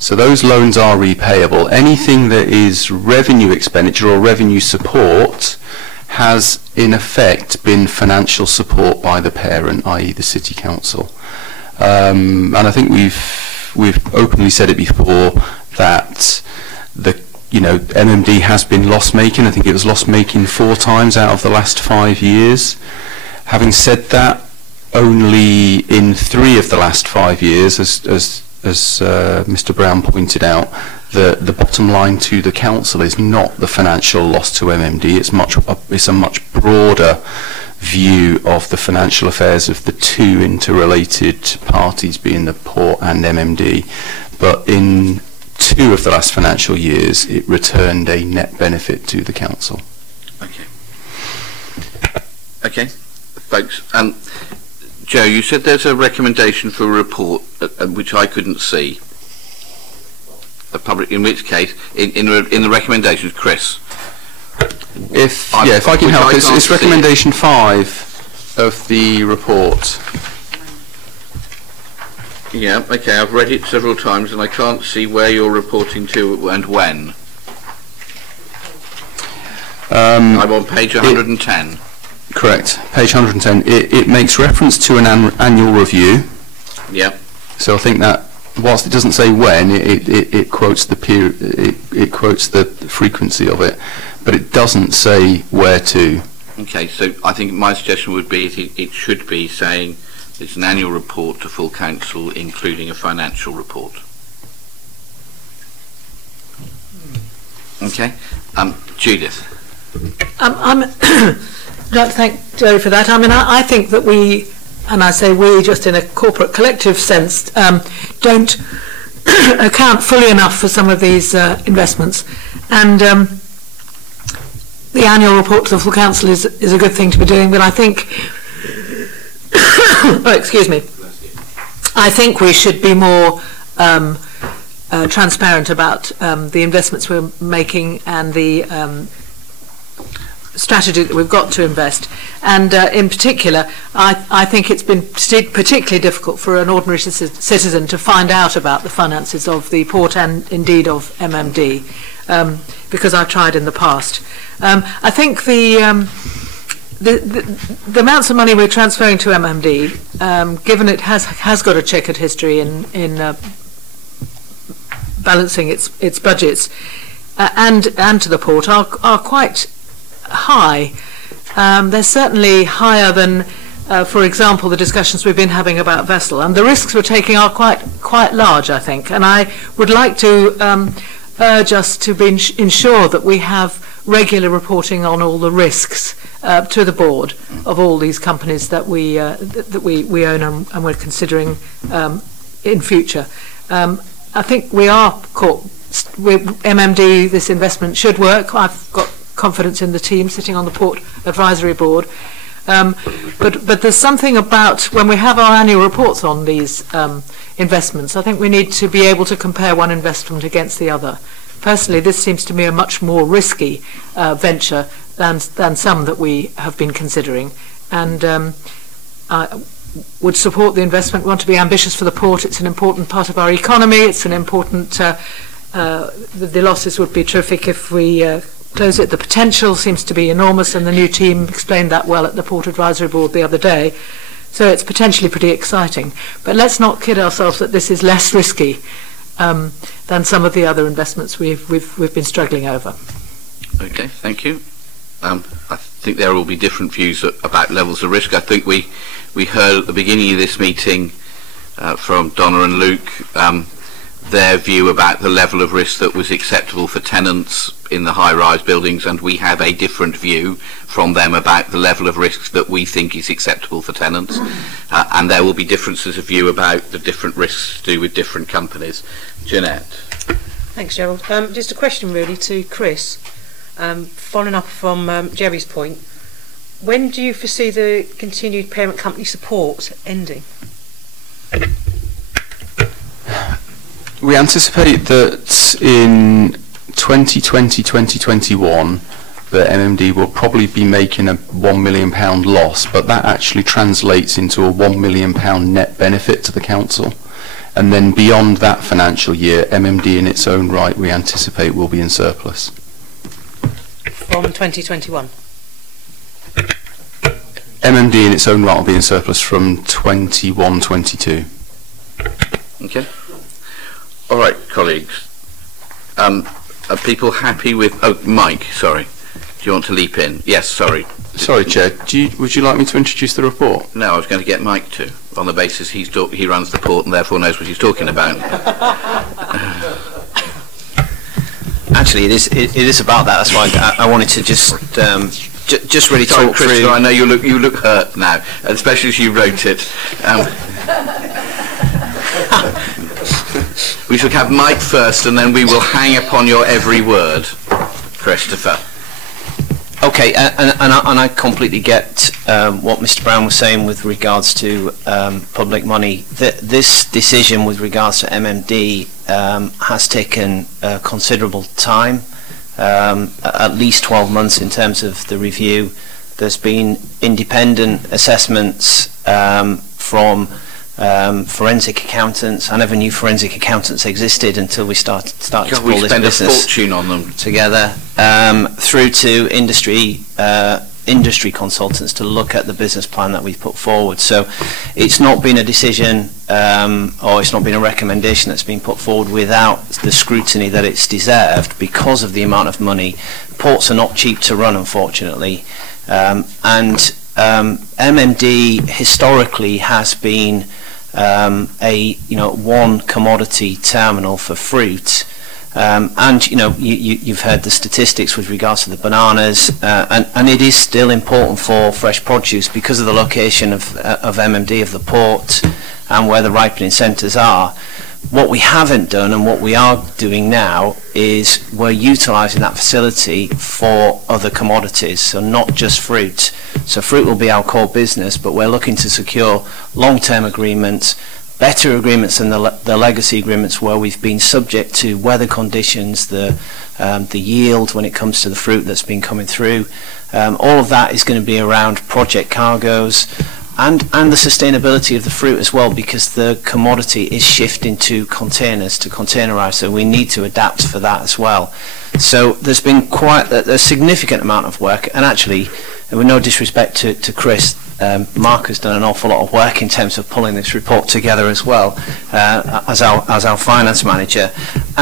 So those loans are repayable. Anything that is revenue expenditure or revenue support has, in effect, been financial support by the parent, i.e. the City Council. And I think we've openly said it before, that MMD has been loss-making. I think it was loss-making 4 times out of the last 5 years. Having said that, only in 3 of the last 5 years, as Mr. Brown pointed out, the bottom line to the council is not the financial loss to MMD. It's a much broader view of the financial affairs of the 2 interrelated parties, being the port and MMD. But in 2 of the last financial years, it returned a net benefit to the council. Okay, folks. Joe, you said there's a recommendation for a report which I couldn't see. In which case, in the recommendations, Chris. If I can help, it's recommendation 5 of the report. Yeah, okay, I've read it several times and I can't see where you're reporting to and when. I'm on page 110. Correct, page 110. It makes reference to an annual review. Yep. So I think that, whilst it doesn't say when, it quotes the period, it quotes the frequency of it, but it doesn't say where to. Okay, so I think my suggestion would be it should be saying it's an annual report to full council, including a financial report. Okay, Judith. I'd like to thank Jerry for that. I mean, I think that we, and I say we just in a corporate collective sense, don't account fully enough for some of these investments. And the annual report to the full council is a good thing to be doing, but I think oh, excuse me. I think we should be more transparent about the investments we're making and the strategy that we've got to invest. And in particular, I think it's been particularly difficult for an ordinary citizen to find out about the finances of the port and indeed of MMD, because I've tried in the past. I think the amounts of money we're transferring to MMD, given it has got a checkered history in balancing its budgets, and to the port, are quite high. They're certainly higher than for example, the discussions we've been having about vessel, and the risks we're taking are quite large, I think. And I would like to urge us to ensure that we have regular reporting on all the risks to the board of all these companies that we own and we're considering in future. I think we are caught with MMD. This investment should work. I've got confidence in the team sitting on the Port Advisory Board. But there's something about when we have our annual reports on these investments, I think we need to be able to compare one investment against the other. Personally, this seems to me a much more risky venture than some that we have been considering. And I would support the investment. We want to be ambitious for the port. It's an important part of our economy. It's an important... the losses would be terrific if we close it. The potential seems to be enormous, and the new team explained that well at the Port Advisory Board the other day. So it's potentially pretty exciting. But let's not kid ourselves that this is less risky than some of the other investments we've been struggling over. Okay, thank you. I think there will be different views about levels of risk. I think we heard at the beginning of this meeting from Donna and Luke their view about the level of risk that was acceptable for tenants in the high-rise buildings, and we have a different view from them about the level of risks that we think is acceptable for tenants. And there will be differences of view about the different risks to do with different companies. Jeanette. Thanks, Gerald. Just a question really to Chris. Following up from Jerry's point, when do you foresee the continued parent company support ending? We anticipate that in 2020-2021 that MMD will probably be making a £1 million loss, but that actually translates into a £1 million net benefit to the council. And then beyond that financial year, MMD in its own right we anticipate will be in surplus. From 2021? MMD in its own right will be in surplus from 21-22. Okay. All right, colleagues. Are people happy with... Oh, Mike, sorry. Do you want to leap in? Yes, sorry. Sorry, Chair. Would you like me to introduce the report? No, I was going to get Mike to, on the basis he runs the port and therefore knows what he's talking about. Actually, it is about that. That's why I wanted to just really talk through. I know you look hurt now, especially as you wrote it. We should have Mike first, and then we will hang upon your every word, Christopher. Okay, and I completely get what Mr. Brown was saying with regards to public money. This decision with regards to MMD has taken considerable time, at least 12 months in terms of the review. There's been independent assessments from forensic accountants. I never knew forensic accountants existed until we started to pull this business a fortune on them together, through to industry consultants to look at the business plan that we've put forward. So it's not been a decision or it's not been a recommendation that's been put forward without the scrutiny that it's deserved because of the amount of money. Ports are not cheap to run, unfortunately, and MMD historically has been one commodity terminal for fruit, and you've heard the statistics with regards to the bananas, and it is still important for fresh produce because of the location of MMD, of the port, and where the ripening centres are. What we haven't done and what we are doing now is we're utilising that facility for other commodities, so not just fruit. So fruit will be our core business, but we're looking to secure long-term agreements, better agreements than the legacy agreements where we've been subject to weather conditions, the yield when it comes to the fruit that's been coming through. All of that is going to be around project cargoes, and the sustainability of the fruit as well, because the commodity is shifting to containers, to containerise, so we need to adapt for that as well. So there's been quite a significant amount of work, and actually, with no disrespect to Chris, Mark has done an awful lot of work in terms of pulling this report together as well, as our finance manager.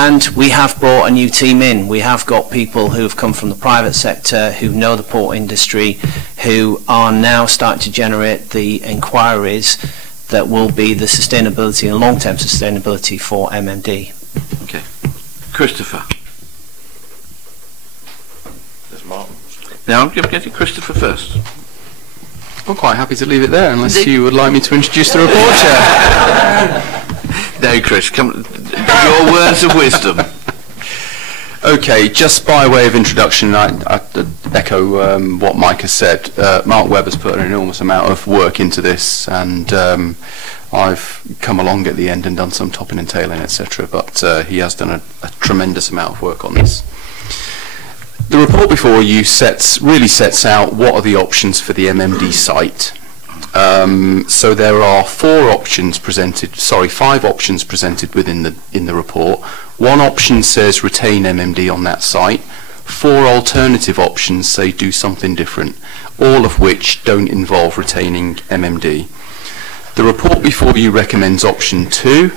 And we have brought a new team in. We have got people who have come from the private sector, who know the port industry, who are now starting to generate the inquiries that will be the sustainability and long-term sustainability for MMD. Okay. Christopher. There's Martin. Now I'm getting Christopher first. I'm quite happy to leave it there, unless you would like me to introduce the report, Chair. No, Chris, come. Your words of wisdom. Okay, just by way of introduction, I echo what Mike has said. Mark Webb has put an enormous amount of work into this, and I've come along at the end and done some topping and tailing, etc. But he has done a tremendous amount of work on this. The report before you really sets out what are the options for the MMD site. So there are five options presented within the report. One option says retain MMD on that site. 4 alternative options say do something different, all of which don't involve retaining MMD. The report before you recommends option 2.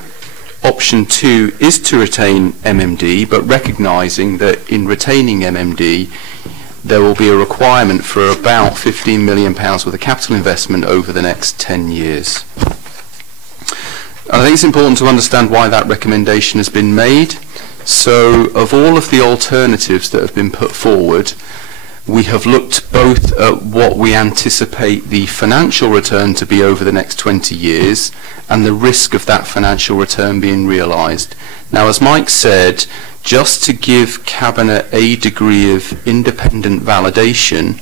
Option 2 is to retain MMD, but recognising that in retaining MMD there will be a requirement for about £15 million worth of capital investment over the next 10 years. I think it's important to understand why that recommendation has been made. So, of all of the alternatives that have been put forward, we have looked both at what we anticipate the financial return to be over the next 20 years and the risk of that financial return being realised. Now, as Mike said, just to give Cabinet a degree of independent validation,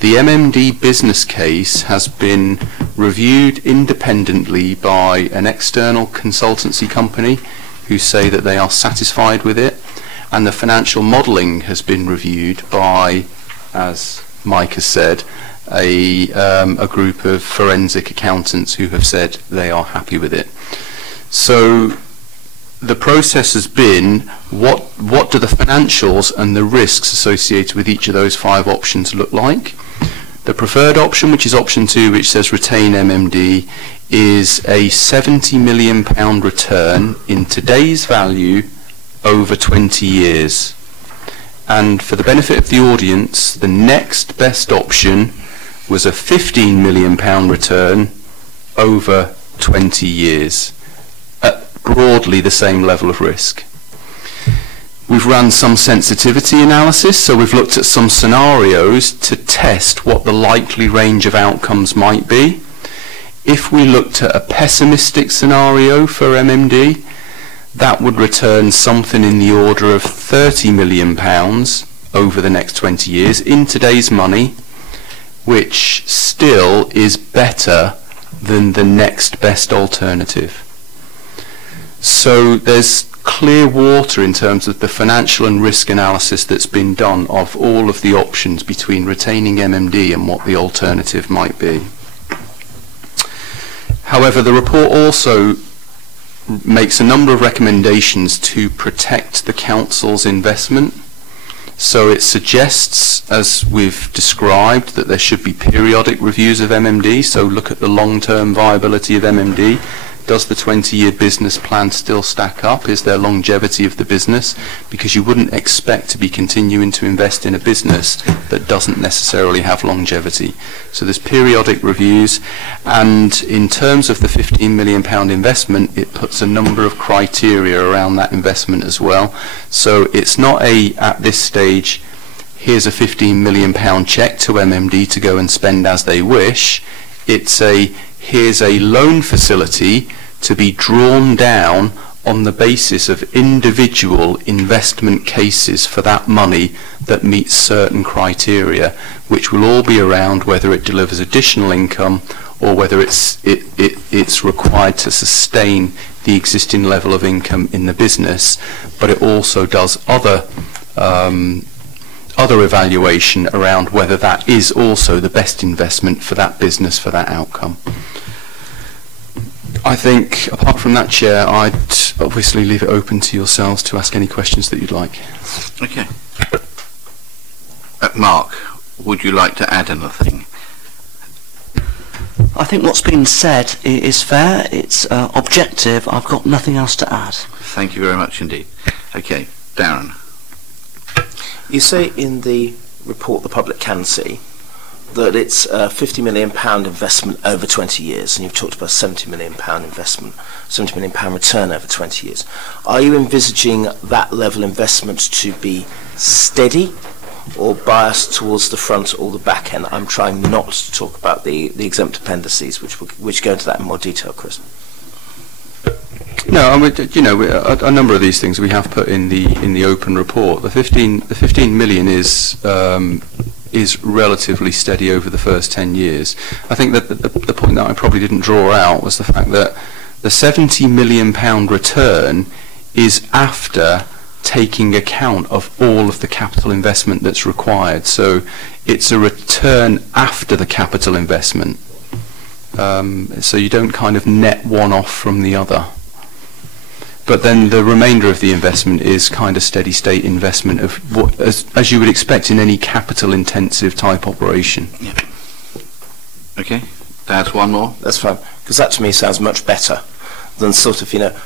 the MMD business case has been reviewed independently by an external consultancy company who say that they are satisfied with it, and the financial modelling has been reviewed by, as Mike has said, a group of forensic accountants who have said they are happy with it. So the process has been, what do the financials and the risks associated with each of those 5 options look like? The preferred option, which is option 2, which says retain MMD, is a £70 million return in today's value over 20 years. And for the benefit of the audience, the next best option was a £15 million return over 20 years, at broadly the same level of risk. We've run some sensitivity analysis, so we've looked at some scenarios to test what the likely range of outcomes might be. If we looked at a pessimistic scenario for MMD, that would return something in the order of £30 million over the next 20 years in today's money, which still is better than the next best alternative. So there's clear water in terms of the financial and risk analysis that's been done of all of the options between retaining MMD and what the alternative might be. However, the report also makes a number of recommendations to protect the Council's investment. So it suggests, as we've described, that there should be periodic reviews of MMD, so look at the long-term viability of MMD. Does the 20-year business plan still stack up? Is there longevity of the business? Because you wouldn't expect to be continuing to invest in a business that doesn't necessarily have longevity. So there's periodic reviews, and in terms of the £15 million investment, it puts a number of criteria around that investment as well. So it's not at this stage, here's a £15 million cheque to MMD to go and spend as they wish. It's here's a loan facility to be drawn down on the basis of individual investment cases for that money that meets certain criteria, which will all be around whether it delivers additional income or whether it's required to sustain the existing level of income in the business, but it also does other evaluation around whether that is also the best investment for that business for that outcome. I think, apart from that, Chair, I'd obviously leave it open to yourselves to ask any questions that you'd like. Okay. Mark, would you like to add anything? I think what's been said is fair, it's objective, I've got nothing else to add. Thank you very much indeed. Okay, Darren. You say in the report the public can see that it's a £50 million investment over 20 years, and you've talked about £70 million investment, £70 million return over 20 years. Are you envisaging that level investment to be steady or biased towards the front or the back end? I'm trying not to talk about the exempt appendices, which go into that in more detail, Chris. No, I mean, you know, a number of these things we have put in the open report. The 15 million is relatively steady over the first 10 years. I think that the point that I probably didn't draw out was the fact that the £70 million return is after taking account of all of the capital investment that's required. So it's a return after the capital investment. So you don't kind of net one off from the other. But then the remainder of the investment is kind of steady state investment of what, as you would expect in any capital intensive type operation. Yeah. Okay, that's one more. That's fine, because that to me sounds much better than sort of, you know,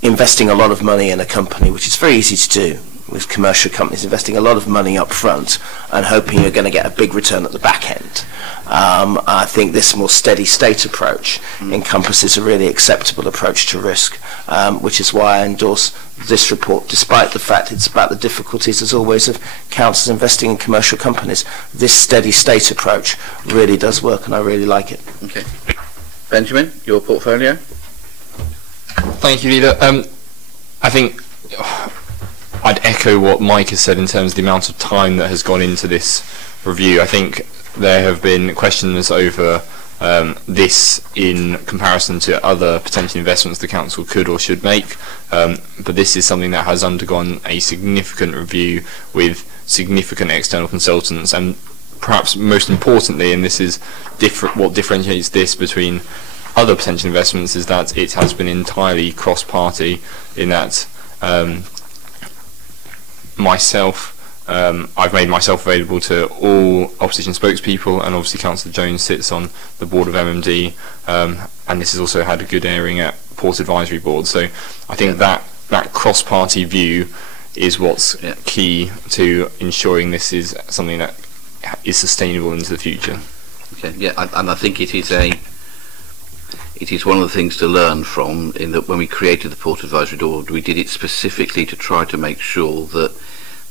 investing a lot of money in a company, which is very easy to do with commercial companies, investing a lot of money up front and hoping you're going to get a big return at the back end. I think this more steady state approach encompasses a really acceptable approach to risk, which is why I endorse this report, despite the fact it's about the difficulties, as always, of councils investing in commercial companies. This steady state approach really does work, and I really like it. Okay. Benjamin, your portfolio? Thank you, Leader. I think I'd echo what Mike has said in terms of the amount of time that has gone into this review. I think there have been questions over this in comparison to other potential investments the council could or should make, but this is something that has undergone a significant review with significant external consultants, and perhaps most importantly, and this is what differentiates this between other potential investments, is that it has been entirely cross-party, in that I've made myself available to all opposition spokespeople, and obviously Councillor Jones sits on the board of MMD, and this has also had a good airing at Port Advisory Board. So I think that cross-party view is what's key to ensuring this is something that is sustainable into the future. Okay, yeah, and I think it is one of the things to learn from, in that when we created the Port Advisory Board, we did it specifically to try to make sure that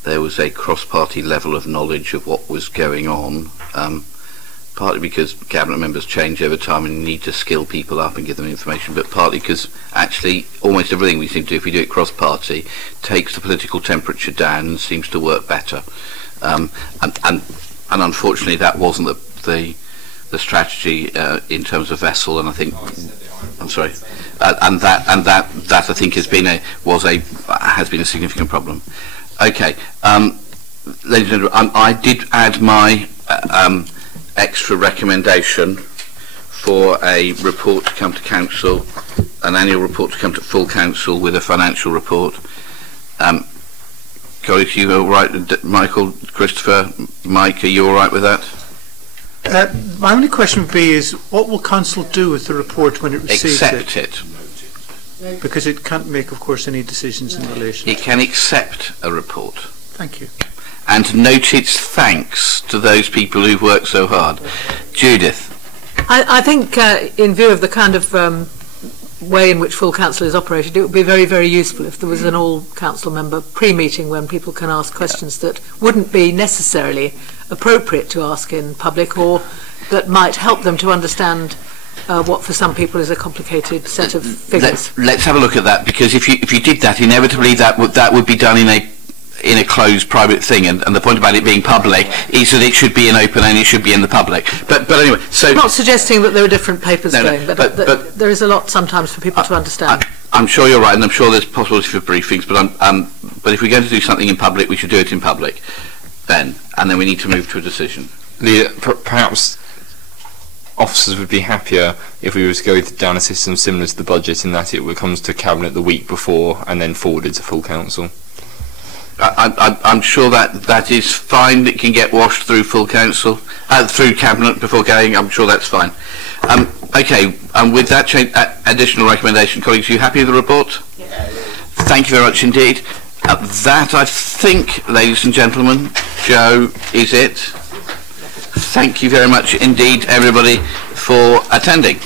there was a cross-party level of knowledge of what was going on, partly because cabinet members change over time and you need to skill people up and give them information, but partly because actually almost everything we seem to do, if we do it cross-party, takes the political temperature down and seems to work better. And unfortunately that wasn't the strategy in terms of vessel, and I think I'm sorry, and that I think has been a significant problem. Okay, ladies and gentlemen, I did add my extra recommendation for a report to come to council, an annual report to come to full council with a financial report. Colleagues, you all right? Michael, Christopher, Mike, are you all right with that? My only question would be is, what will council do with the report when it receives Accept it. Because it can't make, of course, any decisions in relation. It can accept a report. Thank you. And note its thanks to those people who've worked so hard. Judith. I think in view of the kind of way in which full council is operated, it would be very, very useful if there was an all-council member pre-meeting when people can ask questions that wouldn't be necessarily appropriate to ask in public, or that might help them to understand what for some people is a complicated set of figures. Let's have a look at that, because if you did that, inevitably that would be done in a closed private thing, and the point about it being public is that it should be in open and it should be in the public. But anyway, so I'm not suggesting that there are different papers going, but there is a lot sometimes for people to understand. I'm sure you're right, and I'm sure there's possibility for briefings, but if we're going to do something in public, we should do it in public then, and then we need to move to a decision. Perhaps officers would be happier if we were to go down a system similar to the budget, in that it comes to cabinet the week before and then forwarded to full council. I'm sure that is fine. It can get washed through full council, through cabinet before going. I'm sure that's fine. Okay, with that additional recommendation, colleagues, are you happy with the report? Yes. Thank you very much indeed. That, I think, ladies and gentlemen, Joe, is it. Thank you very much indeed, everybody, for attending.